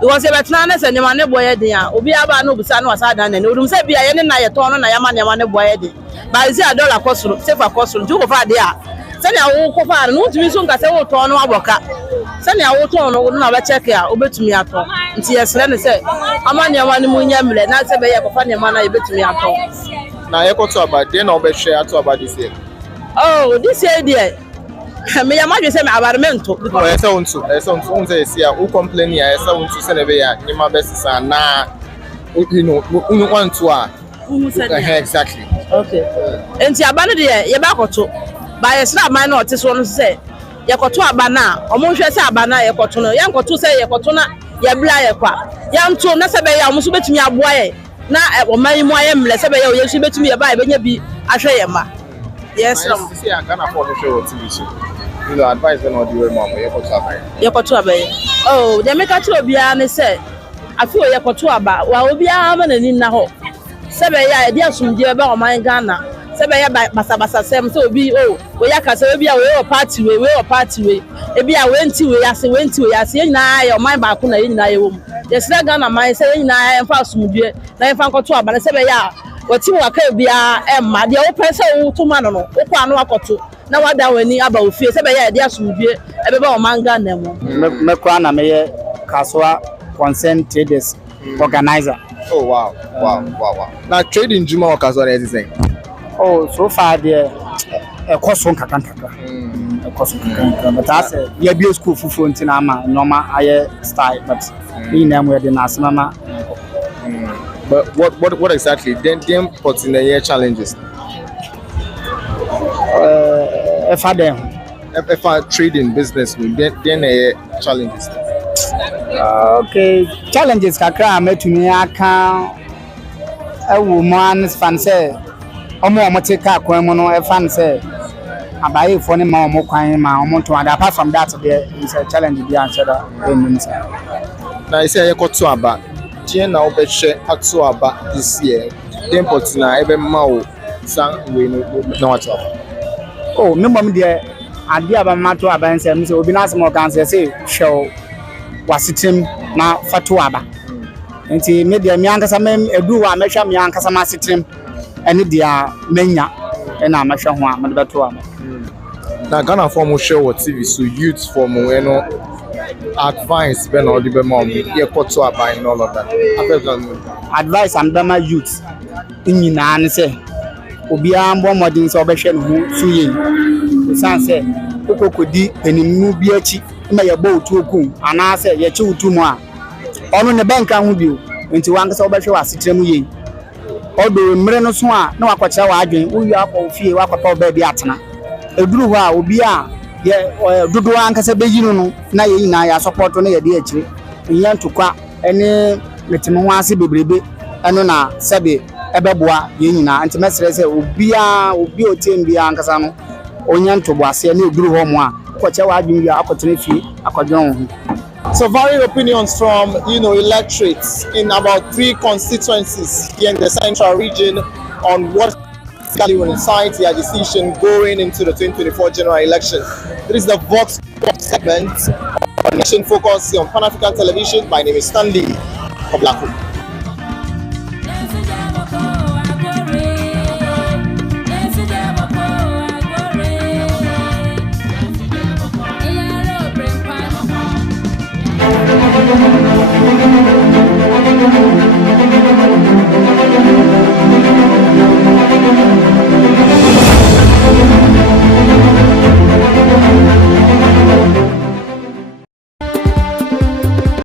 because betna na se anema ne boy de ya obi aba na obusa na osa dan na odum se bia ye ne na ye ton no na ya ma anema ne boy de ba zi $1 kosoro sefa kosoro ju ko fa de a sani awo ko fa no tumi so nka se wo ton no aboka sani awo ton no na ba check ya obetumi aton nti yesre ne se amani amani munya mle na se be ye ko fa ne ma na obetumi aton na ye ko to aba de na obehwe ato aba this year this year there me ya ma je se me abarmento because ese untu unse esi a u complain ya ese untu se ne be ya ni ma besisa na you know unu want to exactly okay enti abano de ye ba koto ba ye sra man na otiso no se ye koto abana omo hwe se abana ye koto no ye koto se ye koto na ye bla ye kwa ya nto na se be ya omo so betumi aboa ye na oman mu aye mle se be ye so betumi ye ba ye benya bi ahwe ye ma yes no see I can afford to show TV show you know advice when all the way mom ye koto aba de make a tro bia ne se afi o ye koto aba wa obi a ma na ni na ho se be ya e dia sumje be oman Ghana sebe ya basa sem so obi we ya ka se obi a we party we ebi a we nti we ase nyina ya oman ba ko na nyina ya wom ye sira Ghana man se nyina ya mfa sumdue na mfa nkoto aba na sebe ya wati wa ka bia emma de wo pese wo to ma no wo kwa no akoto na wada wani aba ofie sebe ya de asumdue ebe ba oman Ghana mu me kwa na me ye Kaswa Consent Traders organizer. Oh wow. Now trading juma or Kaswa is saying so far there a course on kakanta but as ye be school fufu ntina ama normal aye style but we name we the national but what exactly then put in the year challenges if I trading business then challenges okay challenges kakra metumi aka a woman fan say omo take akwan mu no e fan say abaye fo ne ma omo kwan ma omo to apart from that there is a challenge bi answer that na I say you to aba tie na obehwe ato aba this year then put na ebe ma o san we no what me mom there ade aba ma to aba nsem me say obi na asem kan say show wasitim na fatu aba nti me there me ankasa me edu wa me hwa me ankasa ma sitim ene dia menya na ma hwe ho a me beto am na Ghana form show what TV so youth form advice ben all the mom ye koto aban and all of that advice and bema youth nyina ne say obi ambo modin so obehwe no ho suye san say kokokodi penimu bi achi ma ye bo otu okun ana say ye chi otu mu a ono ne banka ho bio nti wankasa obehwe wasetrem ye odo mmere no so a na wakwakira wa adwen uyu akọ fie wakwapa ba bi atena eduru ho a obi a ye dodo ankasa beyinu no na ye nyina ya support no ye de akire yen tokwa ene metime ho ase bebrebe eno na sebe ebeboa ye nyina nti mesere se obi otembi ankasa no onye ntobo ase na eduru ho mo a kwacha wa adwen ya akotene fie akodwon ho. So varied opinions from, electorates in about 3 constituencies here in the central region on what will incite their decision going into the 2024 general election. This is the Vox segment on Nation Focus on Pan African Television. My name is Stanley Oblako.